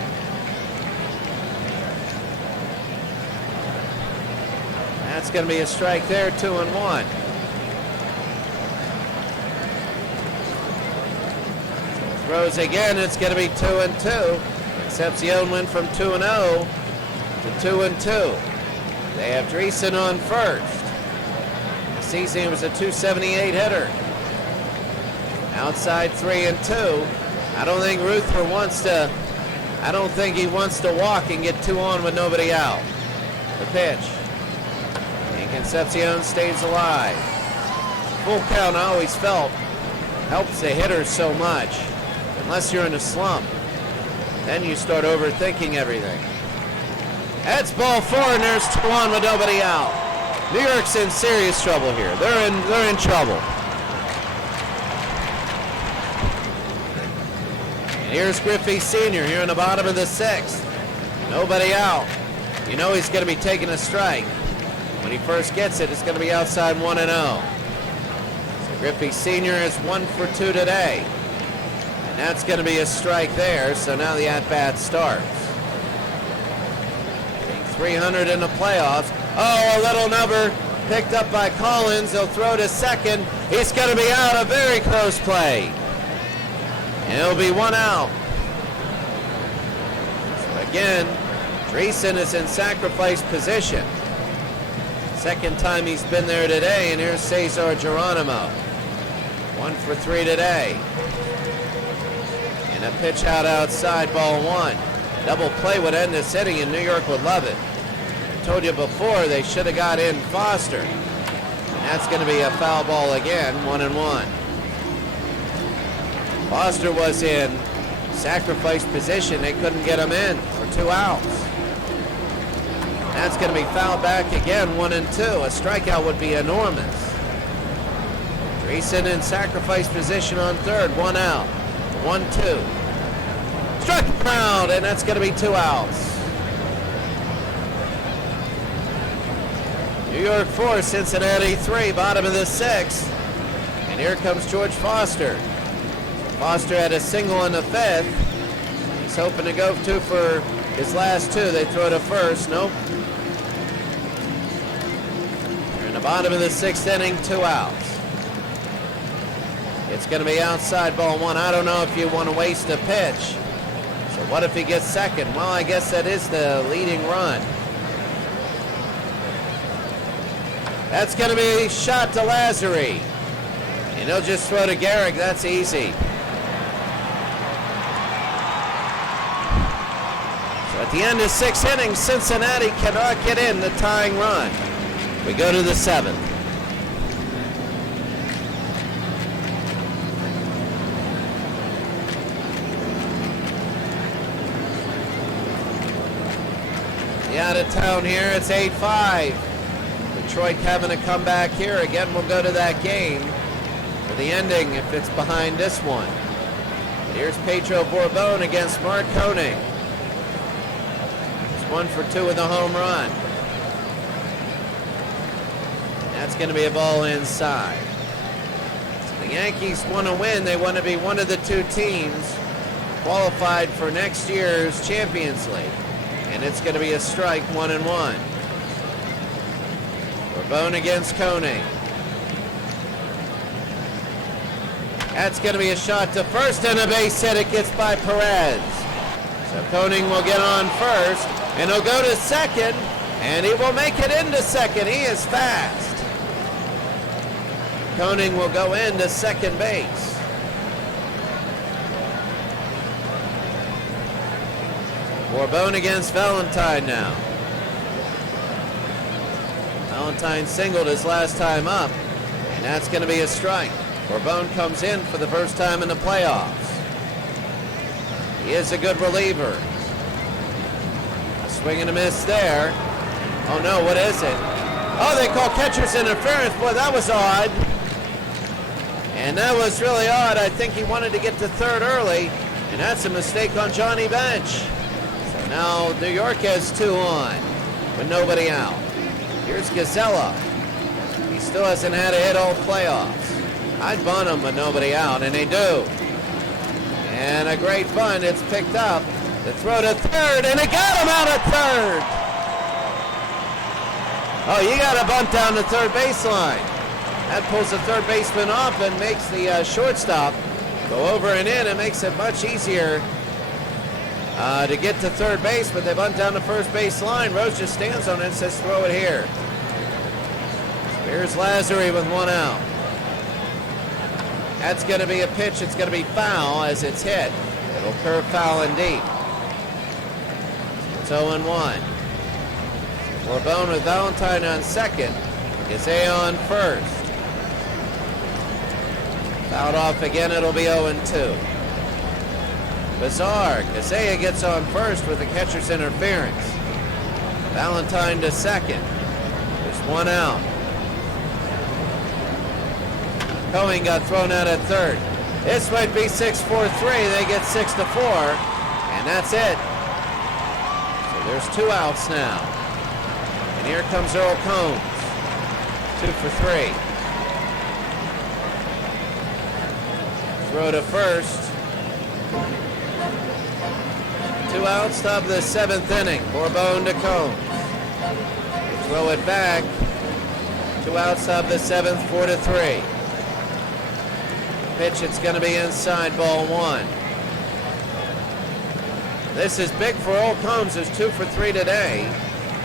That's going to be a strike there, 2-1. Throws again, it's going to be 2-2. Concepcion went from 2-0 to 2-2. They have Dreesen on first. The season he was a 278 hitter. Outside 3-2. I don't think Ruther wants to. I don't think he wants to walk and get 2 on with nobody out. The pitch. And Concepcion stays alive. Full count, I always felt, helps the hitter so much. Unless you're in a slump. Then you start overthinking everything. That's ball 4, and there's 2 on with nobody out. New York's in serious trouble here. They're in trouble. And here's Griffey Sr. here in the bottom of the 6th. Nobody out. You know he's going to be taking a strike. When he first gets it, it's going to be outside 1-0. So Griffey Sr. is 1 for 2 today. And that's going to be a strike there, so now the at-bat starts. 300 in the playoffs. Oh, a little number picked up by Collins. He'll throw to second. He's going to be out. A very close play. And it'll be 1 out. So again, Dreesen is in sacrifice position. Second time he's been there today, and here's Cesar Geronimo. 1 for 3 today. And a pitch out outside, ball 1. Double play would end this inning, and New York would love it. I told you before they should have got in Foster. And that's going to be a foul ball again, 1-1. Foster was in sacrifice position. They couldn't get him in for 2 outs. That's going to be fouled back again, 1-2. A strikeout would be enormous. Dreesen in sacrifice position on third, 1 out. 1-2. Struck ground, and that's going to be 2 outs. New York 4, Cincinnati 3, bottom of the 6th. And here comes George Foster. Foster had a single in the 5th. He's hoping to go 2 for his last 2. They throw to first. Nope. They're in the bottom of the 6th inning, 2 outs. It's going to be outside, ball 1. I don't know if you want to waste a pitch. So what if he gets second? Well, I guess that is the leading run. That's going to be a shot to Lazary. And he'll just throw to Garrick. That's easy. So at the end of 6 innings, Cincinnati cannot get in the tying run. We go to the 7th. Out of town here, it's 8-5. Detroit having a comeback here. Again, we'll go to that game for the ending if it's behind this one. Here's Pedro Bourbon against Mark Koenig. It's 1 for 2 with a home run. That's going to be a ball inside. So the Yankees want to win. They want to be one of the 2 teams qualified for next year's Champions League. And it's going to be a strike, 1-1. Bourbon against Koenig. That's going to be a shot to first, and a base hit. It gets by Perez. So Koenig will get on first, and he'll go to second, and he will make it into second. He is fast. Koenig will go into second base. Bourbon against Valentine now. Valentine singled his last time up, and that's going to be a strike. Bourbon comes in for the first time in the playoffs. He is a good reliever. A swing and a miss there. Oh no, what is it? Oh, they call catcher's interference. Boy, that was odd. And that was really odd. I think he wanted to get to third early, and that's a mistake on Johnny Bench. Now New York has 2 on with nobody out. Here's Gazella. He still hasn't had a hit all playoffs. I'd bunt him with nobody out, and they do. And a great bunt. It's picked up. The throw to third, and it got him out of third. Oh, you got a bunt down the third baseline. That pulls the third baseman off and makes the shortstop go over and in. It makes it much easier to get to third base, but they bunt down the first base line. Rose just stands on it and says, throw it here. Here's Lazary with one out. That's going to be a pitch. It's going to be foul as it's hit. It'll curve foul and deep. It's 0-1. Bourbon with Valentine on second. Gazea on first. Fouled off again. It'll be 0-2. Bizarre. Gazea gets on first with the catcher's interference. Valentine to second. There's one out. Cohen got thrown out at third. This might be 6-4-3. They get 6-4, and that's it. So there's 2 outs now. And here comes Earl Combs. 2 for 3. Throw to first. 2 outs, top of the 7th inning. Bourbon to Combs. They throw it back. 2 outs, top of the 7th, 4-3. Pitch, it's going to be inside, ball 1. This is big for Earl Combs, who's 2 for 3 today.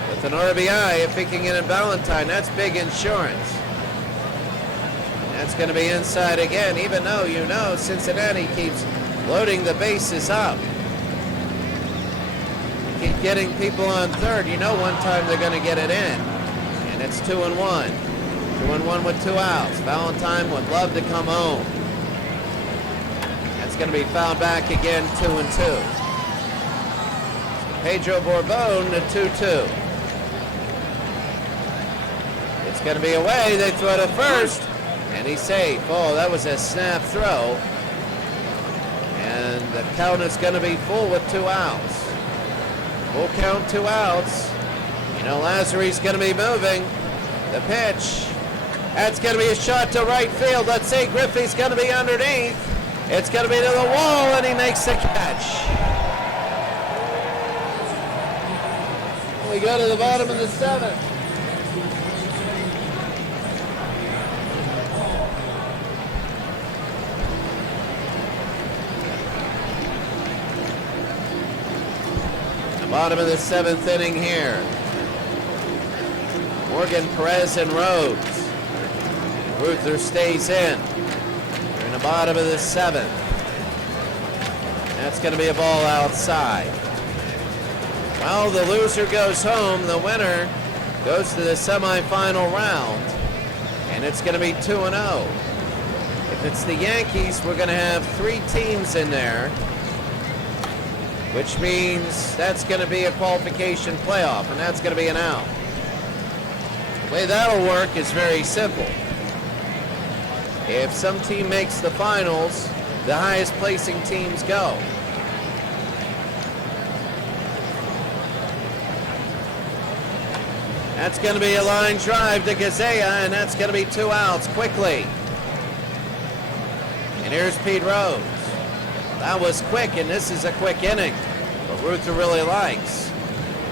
With an RBI, if he can get in Valentine, that's big insurance. That's going to be inside again, even though you know Cincinnati keeps loading the bases up. Keep getting people on third. You know one time they're going to get it in. And it's 2-1. 2-1 with 2 outs. Valentine would love to come home. It's going to be fouled back again, 2-2. Pedro Bourbon to 2-2. It's going to be away. They throw to first, and he's safe. Oh, that was a snap throw. And the count is going to be full with 2 outs. Full count, 2 outs. You know Lazary's going to be moving. The pitch. That's going to be a shot to right field. Let's say Griffey's going to be underneath. It's going to be to the wall, and he makes the catch. We go to the bottom of the 7th. The bottom of the 7th inning here. Morgan, Perez, and Rhodes. Ruther stays in. The bottom of the 7th. That's going to be a ball outside. Well, the loser goes home. The winner goes to the semifinal round. And it's going to be 2-0. If it's the Yankees, we're going to have 3 teams in there, which means that's going to be a qualification playoff, and that's going to be an out. The way that'll work is very simple. If some team makes the finals, the highest placing teams go. That's going to be a line drive to Gazea, and that's going to be 2 outs quickly. And here's Pete Rose. That was quick, and this is a quick inning. But Ruther really likes.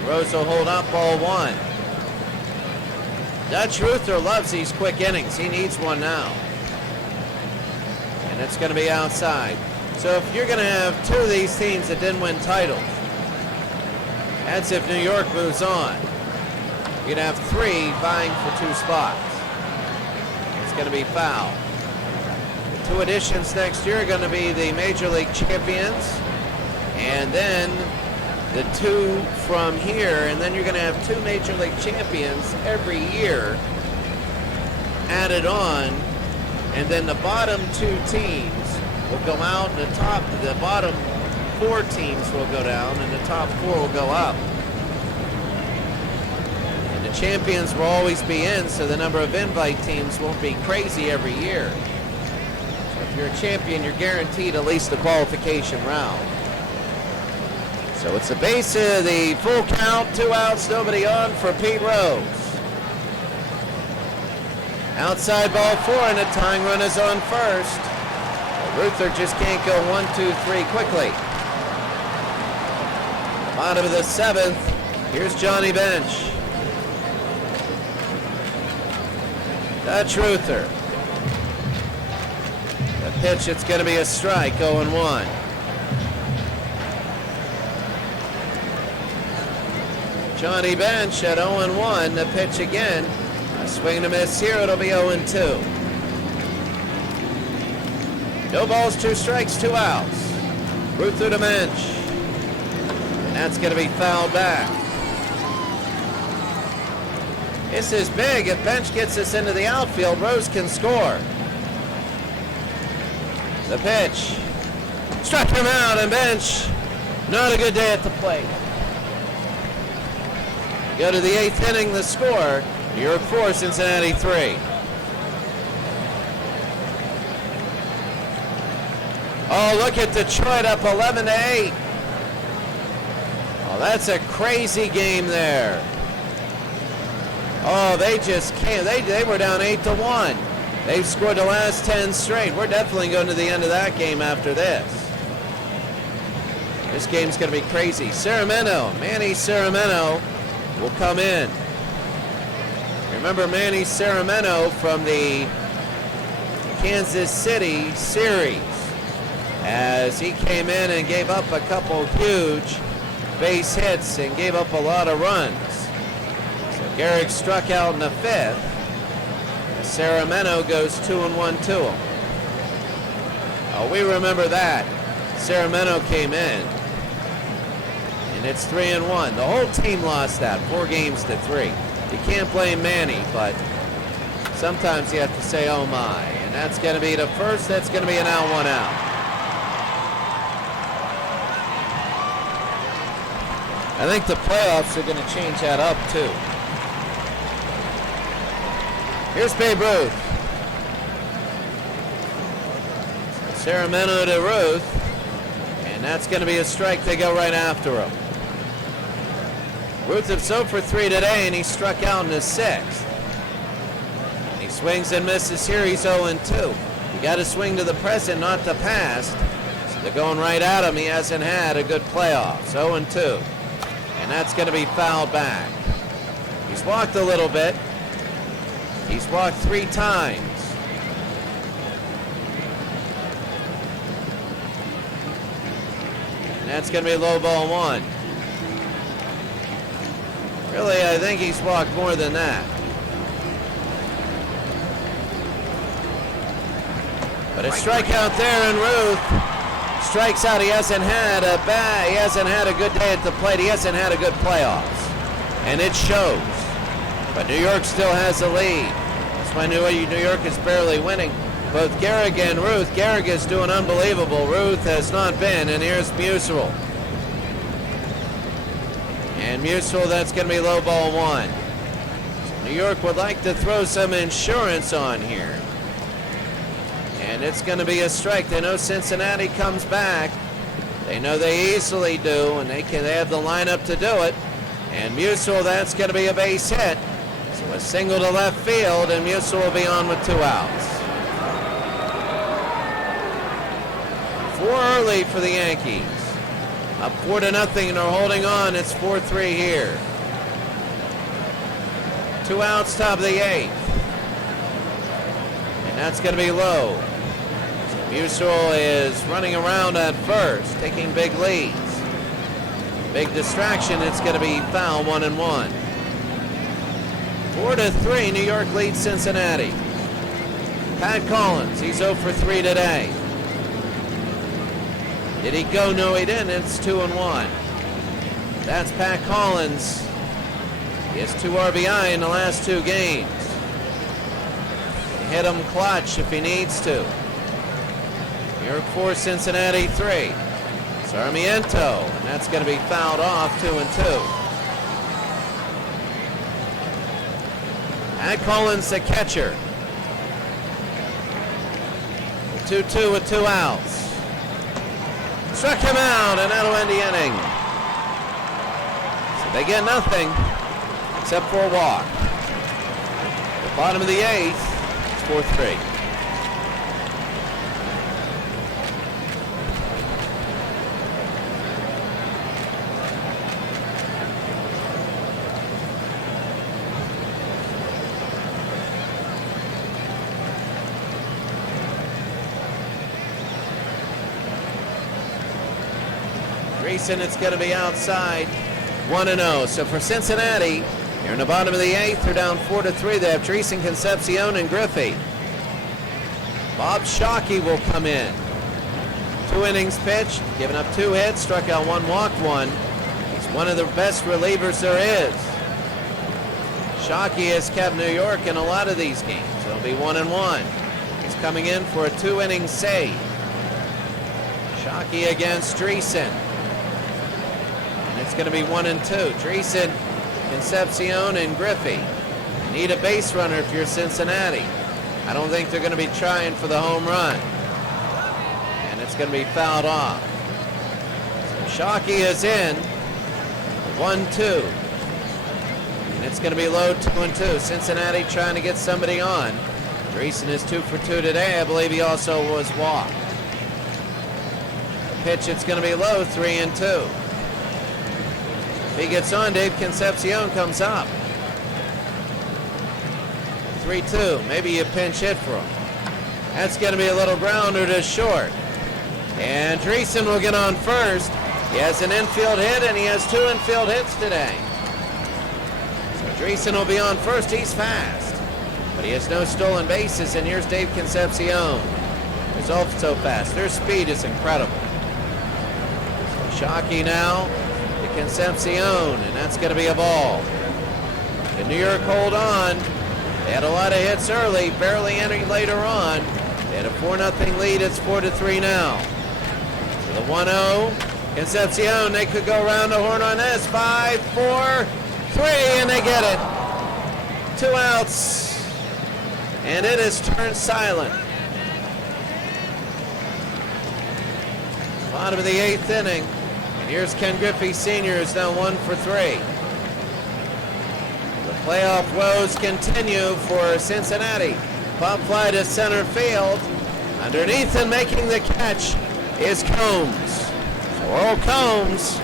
Rose will hold up, ball 1. Dutch Ruther loves these quick innings. He needs one now. And it's going to be outside. So if you're going to have 2 of these teams that didn't win titles, that's if New York moves on. You're going to have 3 vying for 2 spots. It's going to be foul. The 2 additions next year are going to be the Major League champions, and then the 2 from here, and then you're going to have 2 Major League champions every year added on. And then the bottom 2 teams will go out, and the bottom 4 teams will go down, and the top 4 will go up. And the champions will always be in, so the number of invite teams won't be crazy every year. So if you're a champion, you're guaranteed at least a qualification round. So it's a base of the full count, 2 outs, nobody on for Pete Rose. Outside ball 4, and the tying run is on first. Ruther just can't go 1, 2, 3 quickly. Bottom of the 7th. Here's Johnny Bench. Dutch Ruther. The pitch, it's going to be a strike, 0-1. Johnny Bench at 0-1. The pitch again. A swing and a miss here. It'll be 0-2. No balls, 2 strikes, 2 outs. Ruther to Bench. And that's going to be fouled back. This is big. If Bench gets this into the outfield, Rose can score. The pitch. Struck him out, and Bench, not a good day at the plate. Go to the 8th inning, the score, New York 4, Cincinnati 3. Oh, look at Detroit up 11-8. Oh, that's a crazy game there. Oh, they just can't. They were down 8-1. They've scored the last 10 straight. We're definitely going to the end of that game after this. This game's going to be crazy. Manny Ceramento will come in. Remember Manny Ceramento from the Kansas City series, as he came in and gave up a couple huge base hits and gave up a lot of runs. So Gehrig struck out in the 5th. Ceramento goes 2-1 to him. Oh, we remember that. Ceramento came in, and it's 3-1. The whole team lost that, 4-3. You can't blame Manny, but sometimes you have to say, oh my. And that's going to be the first. That's going to be an out, 1 out. I think the playoffs are going to change that up too. Here's Babe Ruth. Ceramento to Ruth, and that's going to be a strike. They go right after him. Ruth is 0 for 3 today, and he struck out in his 6th. He swings and misses here. He's 0-2. You got to swing to the present, not the past. So they're going right at him. He hasn't had a good playoffs. 0-2, and that's going to be fouled back. He's walked a little bit. He's walked 3 times. And that's going to be low ball 1. Really, I think he's walked more than that. But a strikeout there, and Ruth strikes out. He hasn't had a good day at the plate. He hasn't had a good playoffs, and it shows. But New York still has a lead. That's why New York is barely winning. Both Gehrig and Ruth. Gehrig is doing unbelievable. Ruth has not been. And here's Musial. And Musial, that's going to be low ball 1. So New York would like to throw some insurance on here. And it's going to be a strike. They know Cincinnati comes back. They know they easily do, and they have the lineup to do it. And Musial, that's going to be a base hit. So a single to left field, and Musial will be on with 2 outs. 4 early for the Yankees. Up 4-0, and they're holding on. It's 4-3 here. 2 outs, top of the 8th. And that's going to be low. So Musial is running around at first, taking big leads. Big distraction. It's going to be foul, 1-1. 4-3, New York leads Cincinnati. Pat Collins, he's 0 for 3 today. Did he go? No, he didn't. It's 2-1. That's Pat Collins. He has 2 RBI in the last 2 games. Hit him clutch if he needs to. New York 4, Cincinnati 3. Sarmiento, and that's going to be fouled off, 2-2. Pat Collins, the catcher. 2-2 with 2 outs. Struck him out, and that'll end the inning. So they get nothing except for a walk. The bottom of the 8th, it's 4-3. Dreesen, it's going to be outside. 1-0. So for Cincinnati, here in the bottom of the 8th, they're down 4-3. They have Dreesen, Concepcion, and Griffey. Bob Shockey will come in. 2 innings pitched, given up 2 hits, struck out 1, walked 1. He's one of the best relievers there is. Shockey has kept New York in a lot of these games. It'll be 1-1. He's coming in for a 2-inning save. Shockey against Dreesen. And it's going to be 1-2. Dreesen, Concepcion, and Griffey. You need a base runner if you're Cincinnati. I don't think they're going to be trying for the home run. And it's going to be fouled off. So Shockey is in. 1-2. And it's going to be low 2-2. Cincinnati trying to get somebody on. Dreesen is 2 for 2 today. I believe he also was walked. The pitch, it's going to be low 3-2. If he gets on, Dave Concepcion comes up. 3-2. Maybe you pinch hit for him. That's going to be a little grounder to short. And Dreesen will get on first. He has an infield hit, and he has 2 infield hits today. So Dreesen will be on first. He's fast. But he has no stolen bases, and here's Dave Concepcion. He's also fast. Their speed is incredible. So Shockey now to Concepcion, and that's going to be a ball. Can New York hold on? They had a lot of hits early, barely any later on. They had a 4-0 lead. It's 4-3 now. So the 1-0. Concepcion, they could go around the horn on this. 5, 4, 3, and they get it. 2 outs. And it has turned silent. Bottom of the 8th inning. And here's Ken Griffey Sr. who's now 1 for 3. The playoff woes continue for Cincinnati. Pop fly to center field. Underneath and making the catch is Combs. So Earl Combs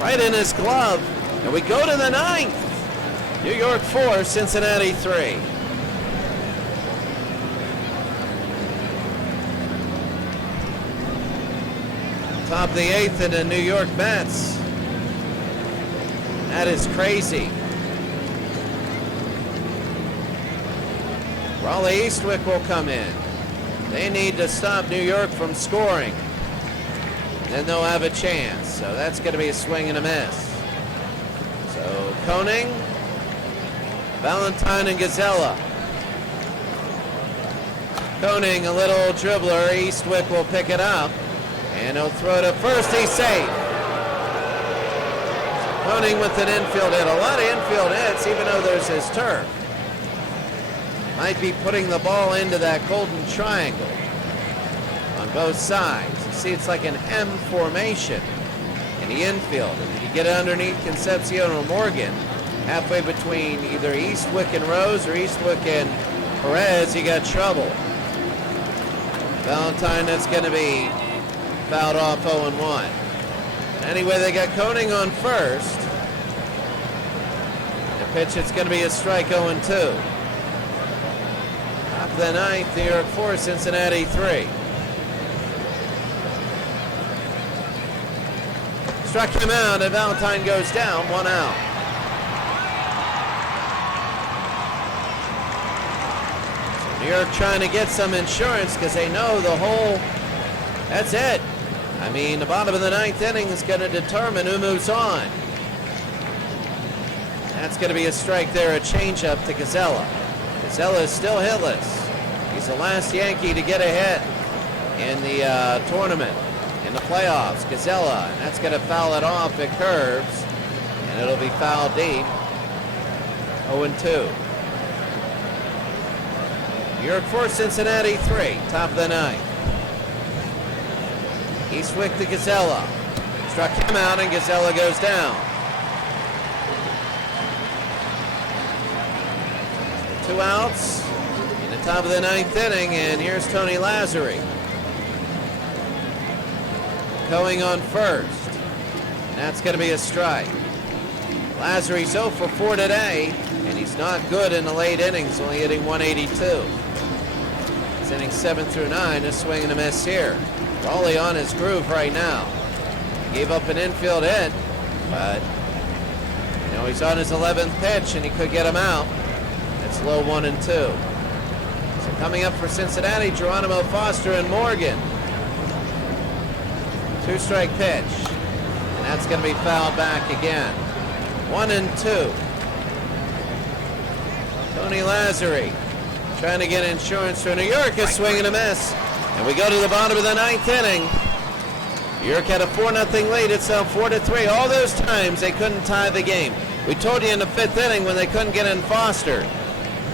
right in his glove. And we go to the 9th. New York 4, Cincinnati 3. Top of the 8th in the New York Mets. That is crazy. Raleigh Eastwick will come in. They need to stop New York from scoring. Then they'll have a chance. So that's going to be a swing and a miss. So Koenig, Valentine, and Gazella. Koenig, a little dribbler. Eastwick will pick it up. And he'll throw to first. He's safe. Koenig with an infield hit. A lot of infield hits, even though there's his turf. Might be putting the ball into that golden triangle on both sides. You see, it's like an M formation in the infield. And if you get underneath Concepcion or Morgan, halfway between either Eastwick and Rose or Eastwick and Perez, you got trouble. Valentine, that's going to be fouled off 0-1. Anyway, they got Koenig on first. The pitch, it's going to be a strike 0-2. Top of the 9th, New York 4, Cincinnati 3. Struck him out, and Valentine goes down, 1 out. So New York trying to get some insurance because they know the whole, that's it. I mean, the bottom of the 9th inning is going to determine who moves on. That's going to be a strike there, a changeup to Gazella. Gazella is still hitless. He's the last Yankee to get a hit in the tournament, in the playoffs. Gazella, and that's going to foul it off. It curves, and it'll be fouled deep. 0-2. New York 4, Cincinnati 3, top of the 9th. Eastwick to Gazella. Struck him out, and Gazella goes down. 2 outs in the top of the 9th inning, and here's Tony Lazzari. Going on first, and that's going to be a strike. Lazzari's 0 for 4 today, and he's not good in the late innings, only hitting 182. It's innings 7 through 9, a swing and a miss here. Raleigh on his groove right now. He gave up an infield hit, but you know, he's on his 11th pitch and he could get him out. It's low 1-2. So coming up for Cincinnati, Geronimo, Foster, and Morgan. 2-strike pitch, and that's going to be fouled back again. 1-2. Tony Lazzari trying to get insurance for New York, is swinging a miss. And we go to the bottom of the 9th inning. New York had a 4-0 lead. It's now 4-3. All those times they couldn't tie the game. We told you in the 5th inning when they couldn't get in Foster.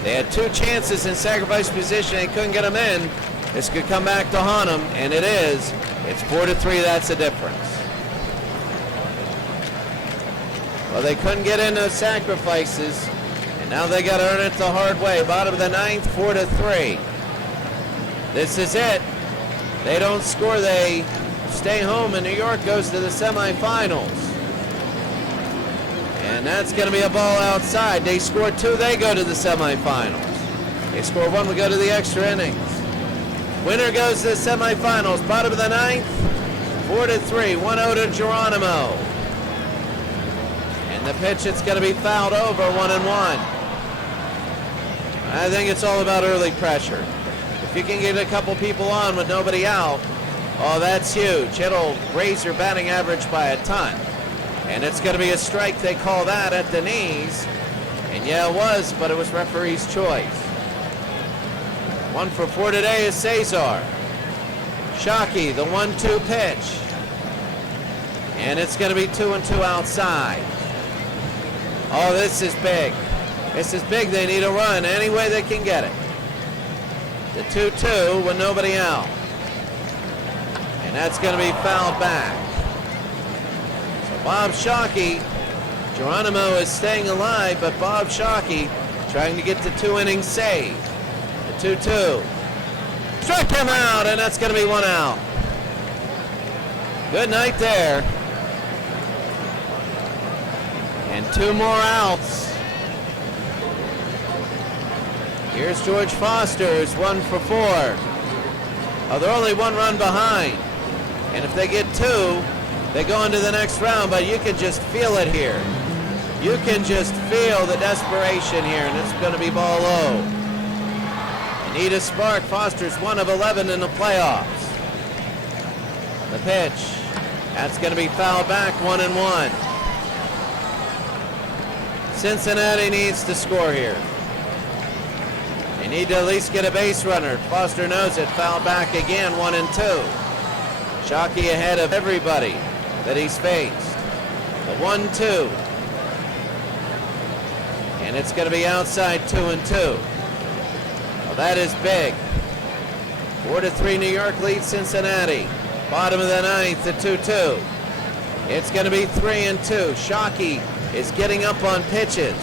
They had 2 chances in sacrifice position. They couldn't get them in. This could come back to haunt them, and it is. It's 4-3. That's the difference. Well, they couldn't get in those sacrifices, and now they got to earn it the hard way. Bottom of the 9th, 4-3. This is it. They don't score, they stay home, and New York goes to the semifinals. And that's going to be a ball outside. They score 2, they go to the semifinals. They score 1, we go to the extra innings. Winner goes to the semifinals. Bottom of the 9th, 4-3, 1-0 to Geronimo. And the pitch, it's going to be fouled over, 1-1. I think it's all about early pressure. If you can get a couple people on with nobody out, oh, that's huge. It'll raise your batting average by a ton. And it's going to be a strike, they call that, at the knees. And yeah, it was, but it was referee's choice. 1 for 4 today is Cesar. Shockey, the 1-2 pitch. And it's going to be 2-2 outside. Oh, this is big. This is big. They need a run any way they can get it. The 2-2 with nobody out. And that's going to be fouled back. So Bob Shockey, Geronimo is staying alive, but Bob Shockey trying to get the 2-inning save. The 2-2. Struck him out, and that's going to be 1 out. Good night there. And 2 more outs. Here's George Foster, who's 1 for 4. Oh, they're only 1 run behind. And if they get 2, they go into the next round, but you can just feel it here. You can just feel the desperation here, and it's going to be ball low. They need a spark. Foster's 1 of 11 in the playoffs. The pitch, that's going to be fouled back, 1-1. Cincinnati needs to score here. They need to at least get a base runner. Foster knows it. Foul back again, 1-2. Shockey ahead of everybody that he's faced. The 1-2. And it's going to be outside, 2-2. Well, that is big. 4-3 New York leads Cincinnati. Bottom of the 9th, the 2-2. It's going to be 3-2. Shockey is getting up on pitches.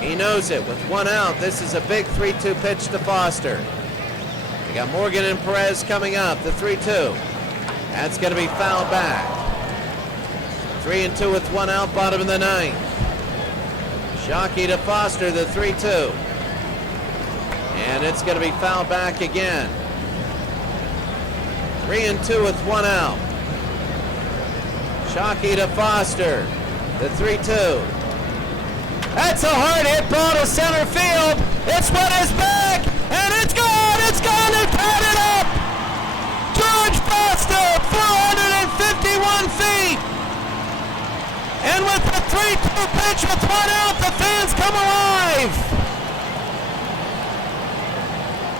He knows it. With 1 out, this is a big 3-2 pitch to Foster. They got Morgan and Perez coming up, the 3-2. That's going to be fouled back. 3-2 with 1 out, bottom of the 9th. Shockey to Foster, the 3-2. And it's going to be fouled back again. 3-2 with 1 out. Shockey to Foster, the 3-2. That's a hard hit ball to center field. It's what is back, and it's gone. It's gone. They tied it up. George Foster, 451 feet. And with the 3-2 pitch with 1 out, the fans come alive.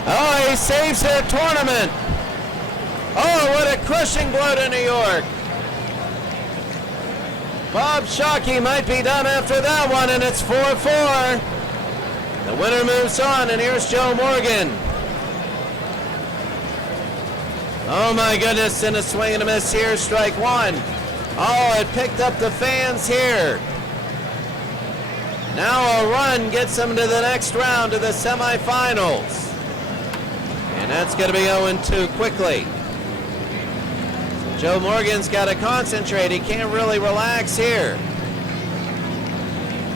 Oh, he saves their tournament. Oh, what a crushing blow to New York. Bob Shockey might be done after that one, and it's 4-4. The winner moves on, and here's Joe Morgan. Oh my goodness, and a swing and a miss here, strike 1. Oh, it picked up the fans here. Now a run gets them to the next round, to the semifinals. And that's going to be 0-2 quickly. Joe Morgan's got to concentrate. He can't really relax here.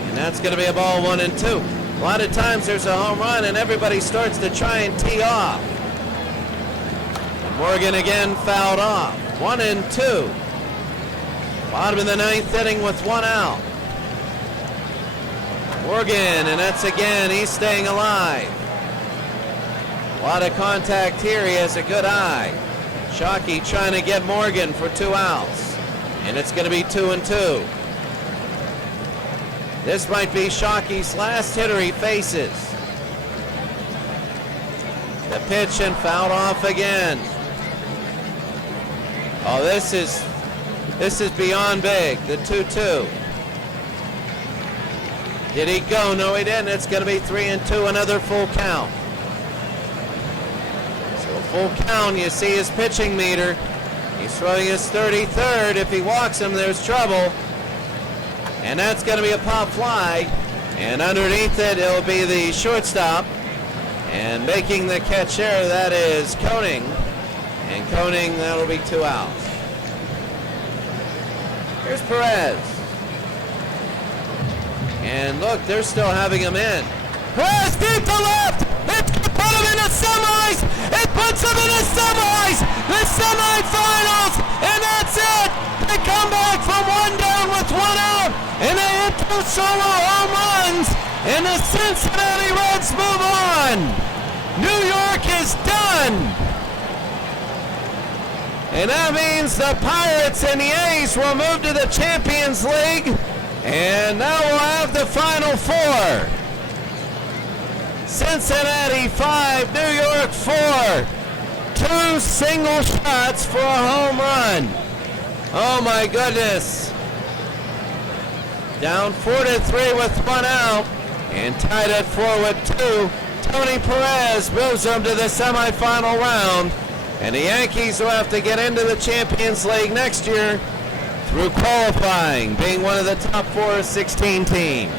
And that's going to be a ball 1-2. A lot of times there's a home run and everybody starts to try and tee off. And Morgan again fouled off. 1-2. Bottom of the ninth inning with one out. Morgan, and that's again, he's staying alive. A lot of contact here, he has a good eye. Shockey trying to get Morgan for 2 outs. And it's going to be 2-2. This might be Shockey's last hitter he faces. The pitch and fouled off again. Oh, this is beyond big, the 2-2. Did he go? No, he didn't. It's going to be 3-2, another full count. So a full count, you see his pitching meter. He's throwing his 33rd. If he walks him, there's trouble. And that's going to be a pop fly. And underneath it, it'll be the shortstop. And making the catch there, that is Koenig. And Koenig, that'll be 2 outs. Here's Perez. And look, they're still having him in. Perez deep to left. It put him in the semis. It puts him in the semis. The semifinals. And that's it. They come back from 1 down with 1 out. And they hit 2 solo home runs. And the Cincinnati Reds move on. New York is done. And that means the Pirates and the A's will move to the Champions League. And now we'll have the Final Four. Cincinnati 5, New York 4. 2 single shots for a home run. Oh my goodness. Down 4-3 with 1 out. And tied at 4 with 2. Tony Perez moves them to the semifinal round. And the Yankees will have to get into the Champions League next year through qualifying, being one of the top 4 of 16 teams.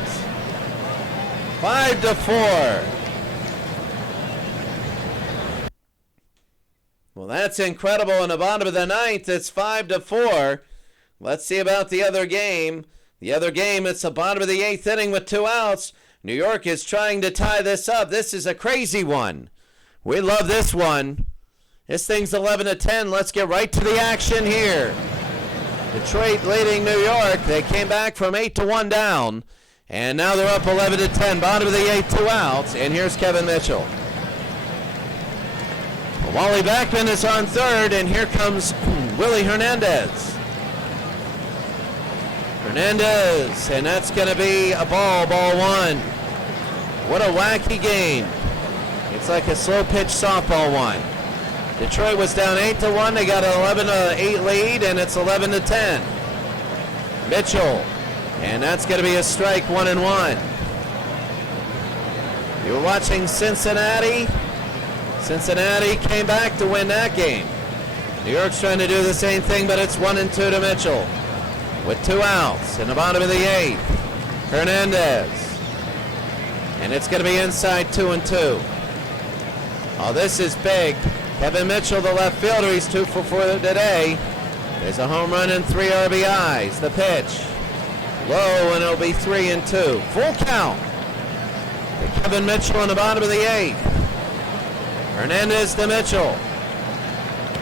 5-4. Well, that's incredible. In the bottom of the ninth, it's 5-4. Let's see about the other game. The other game, it's the bottom of the 8th inning with 2 outs. New York is trying to tie this up. This is a crazy one. We love this one. This thing's 11-10. Let's get right to the action here. Detroit leading New York. They came back from 8-1 down. And now they're up 11-10. Bottom of the 8th, 2 outs. And here's Kevin Mitchell. Wally Backman is on third. And here comes Willie Hernandez. Hernandez. And that's going to be a ball 1. What a wacky game. It's like a slow pitch softball one. Detroit was down 8-1. They got an 11-8 lead, and it's 11-10. Mitchell, and that's going to be a strike, 1-1. You were watching Cincinnati. Cincinnati came back to win that game. New York's trying to do the same thing, but it's 1-2 to Mitchell with 2 outs in the bottom of the 8th. Hernandez, and it's going to be inside 2-2. Oh, this is big. Kevin Mitchell, the left fielder, he's 2 for 4 today. There's a home run and 3 RBIs. The pitch, low, and it'll be 3-2. Full count to Kevin Mitchell in the bottom of the 8th. Hernandez to Mitchell.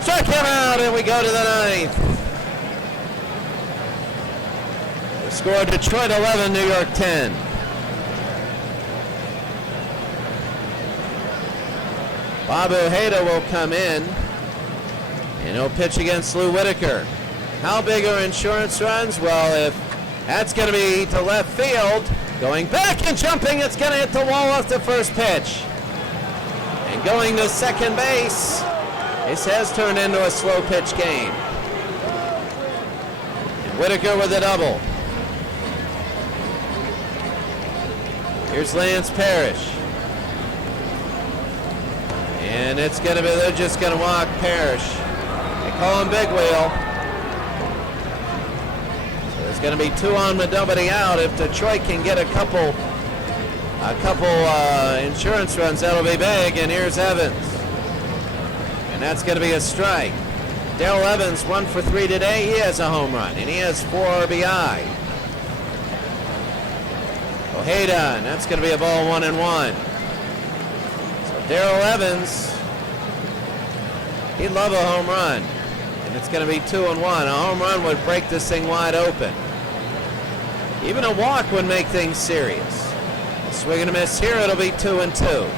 Strike him out, and we go to the 9th. The score, Detroit 11, New York 10. Bob Ojeda will come in, and he'll pitch against Lou Whitaker. How big are insurance runs? Well, if that's going to be to left field, going back and jumping, it's going to hit the wall off the first pitch. And going to second base, this has turned into a slow pitch game. And Whitaker with a double. Here's Lance Parrish. And it's going to be, they're just going to walk Parrish. They call him Big Wheel. So there's going to be 2 on with nobody out. If Detroit can get a couple insurance runs, that'll be big. And here's Evans. And that's going to be a strike. Darrell Evans, 1 for 3 today. He has a home run, and he has 4 RBI. Ojeda, and that's going to be a ball 1-1. Darrell Evans, he'd love a home run. And It's going to be 2-1. A home run would break this thing wide open. Even a walk would make things serious. Swing and a miss here, it'll be 2-2.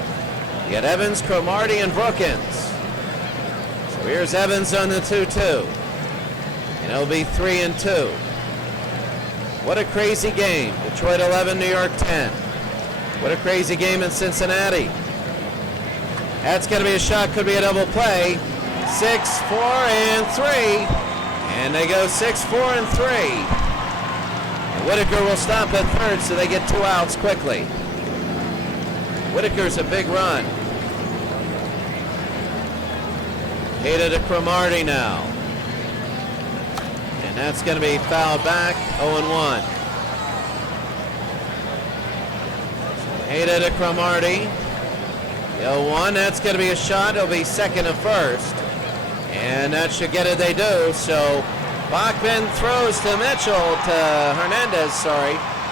You got Evans, Cromartie, and Brookins. So here's Evans on the 2-2. And it'll be 3-2. What a crazy game. Detroit 11, New York 10. What a crazy game in Cincinnati. That's going to be a shot, could be a double play. 6, 4, and 3. And they go 6, 4, and 3. And Whitaker will stop at third, so they get 2 outs quickly. Whitaker's a big run. Hated to Cromartie now. And that's going to be fouled back, 0-1. Hated to Cromartie. 0-1, that's going to be a shot. It'll be second and first. And that should get it, they do. So Bachman throws to Hernandez.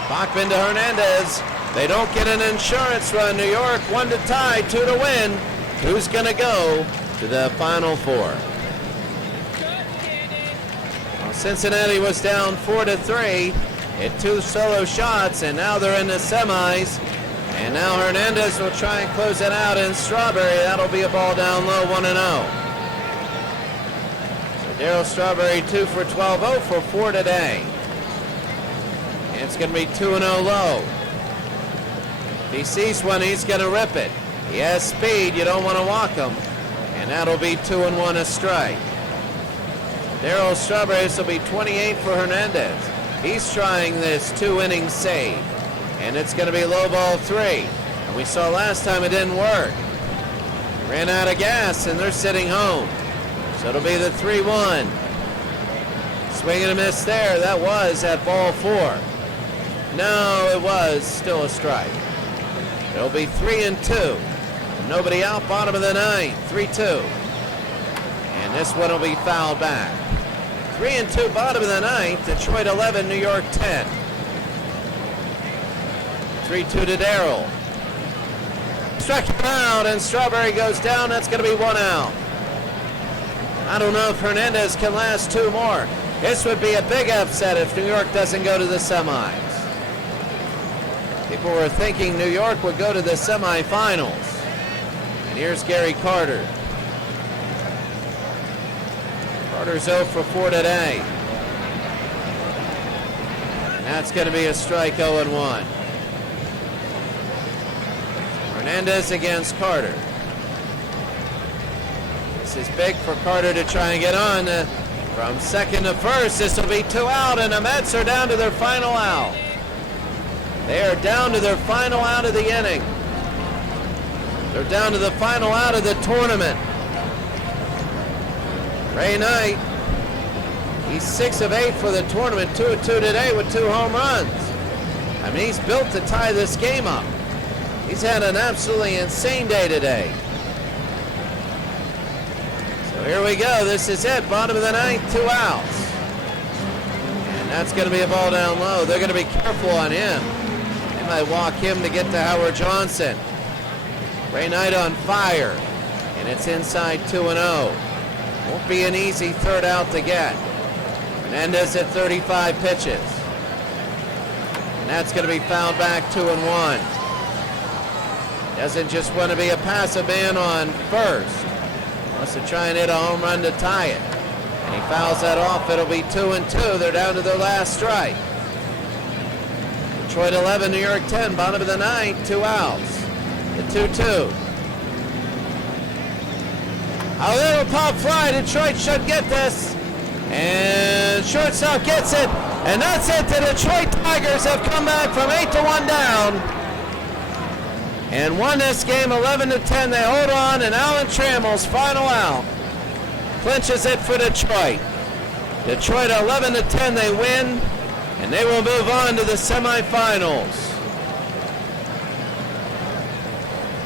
Bachman to Hernandez. They don't get an insurance run. New York 1 to tie, 2 to win. Who's going to go to the Final Four? Well, Cincinnati was down 4-3 at 2 solo shots, and now they're in the semis. And now Hernandez will try and close it out in Strawberry. That'll be a ball down low, 1-0. So Darryl Strawberry 2 for 12, 0 for 4 today. And it's going to be 2-0 low. If he sees one, he's going to rip it. He has speed. You don't want to walk him. And that'll be 2-1 a strike. Darryl Strawberry, this will be 28 for Hernandez. He's trying this 2-inning save. And it's going to be low ball 3. And we saw last time it didn't work. Ran out of gas, and they're sitting home. So it'll be the 3-1. Swing and a miss there. That was at ball 4. No, it was still a strike. It'll be 3-2. Nobody out, bottom of the 9th, 3-2. And this one will be fouled back. 3-2, bottom of the 9th, Detroit 11, New York 10. 3-2 to Darryl. Struck him out, and Strawberry goes down. That's going to be 1 out. I don't know if Hernandez can last 2 more. This would be a big upset if New York doesn't go to the semis. People were thinking New York would go to the semifinals. And here's Gary Carter. Carter's 0 for 4 today. And that's going to be a strike, 0-1. Hernandez against Carter. This is big for Carter to try and get on. From second to first, this will be 2 out, and the Mets are down to their final out. They are down to their final out of the inning. They're down to the final out of the tournament. Ray Knight, he's 6 of 8 for the tournament, 2 of 2 today with 2 home runs. I mean, he's built to tie this game up. He's had an absolutely insane day today. So here we go. This is it. Bottom of the 9th, 2 outs. And that's going to be a ball down low. They're going to be careful on him. They might walk him to get to Howard Johnson. Ray Knight on fire. And it's inside 2-0. Won't be an easy third out to get. Hernandez at 35 pitches. And that's going to be fouled back, 2-1. Doesn't just want to be a passive man on first. Wants to try and hit a home run to tie it. And he fouls that off. It'll be 2-2. They're down to their last strike. Detroit 11, New York 10. Bottom of the 9th, 2 outs. The 2-2. A little pop fly. Detroit should get this. And shortstop gets it. And that's it. The Detroit Tigers have come back from 8-1 down. And won this game 11-10. They hold on, and Alan Trammell's final out clinches it for Detroit. Detroit 11-10. They win, and they will move on to the semifinals.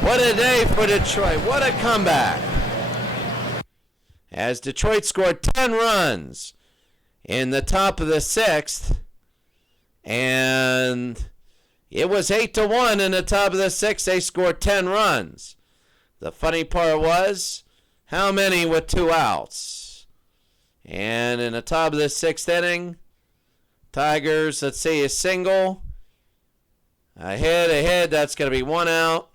What a day for Detroit. What a comeback. As Detroit scored 10 runs in the top of the 6th, and it was 8-1 in the top of the 6th. They scored 10 runs. The funny part was, how many with 2 outs? And in the top of the 6th inning, Tigers, let's see, a single. A hit, that's going to be 1 out.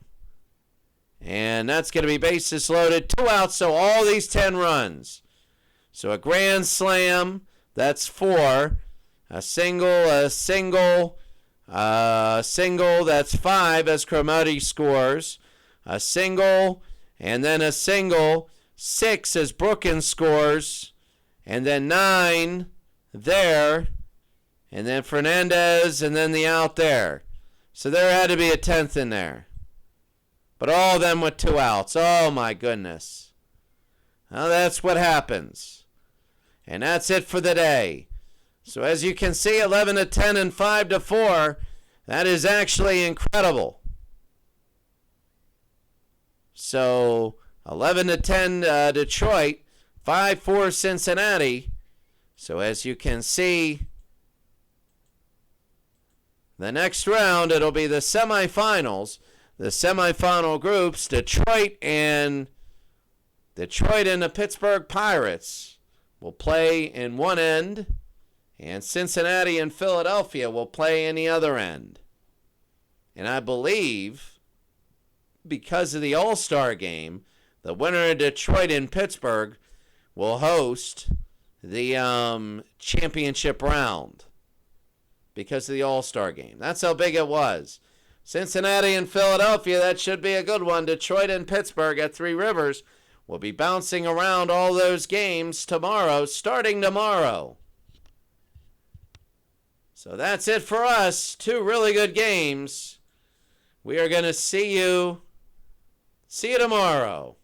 And that's going to be bases loaded, 2 outs, so all these 10 runs. So a grand slam, that's 4. A single, that's 5 as Cromartie scores. A single, and then a single, 6 as Brookins scores. And then 9 there, and then Fernandez, and then the out there. So there had to be a 10th in there. But all of them with 2 outs. Oh, my goodness. Well, that's what happens. And that's it for the day. So as you can see, 11-10 and 5-4. That is actually incredible. So 11-10 Detroit, 5-4 Cincinnati. So as you can see, the next round, it'll be the semifinals. The semifinal groups, Detroit and the Pittsburgh Pirates will play in one end, and Cincinnati and Philadelphia will play in the other end. And I believe, because of the All-Star game, the winner of Detroit and Pittsburgh will host the championship round because of the All-Star game. That's how big it was. Cincinnati and Philadelphia, that should be a good one. Detroit and Pittsburgh at Three Rivers will be bouncing around all those games tomorrow, starting tomorrow. So that's it for us. 2 really good games. We are going to see you tomorrow.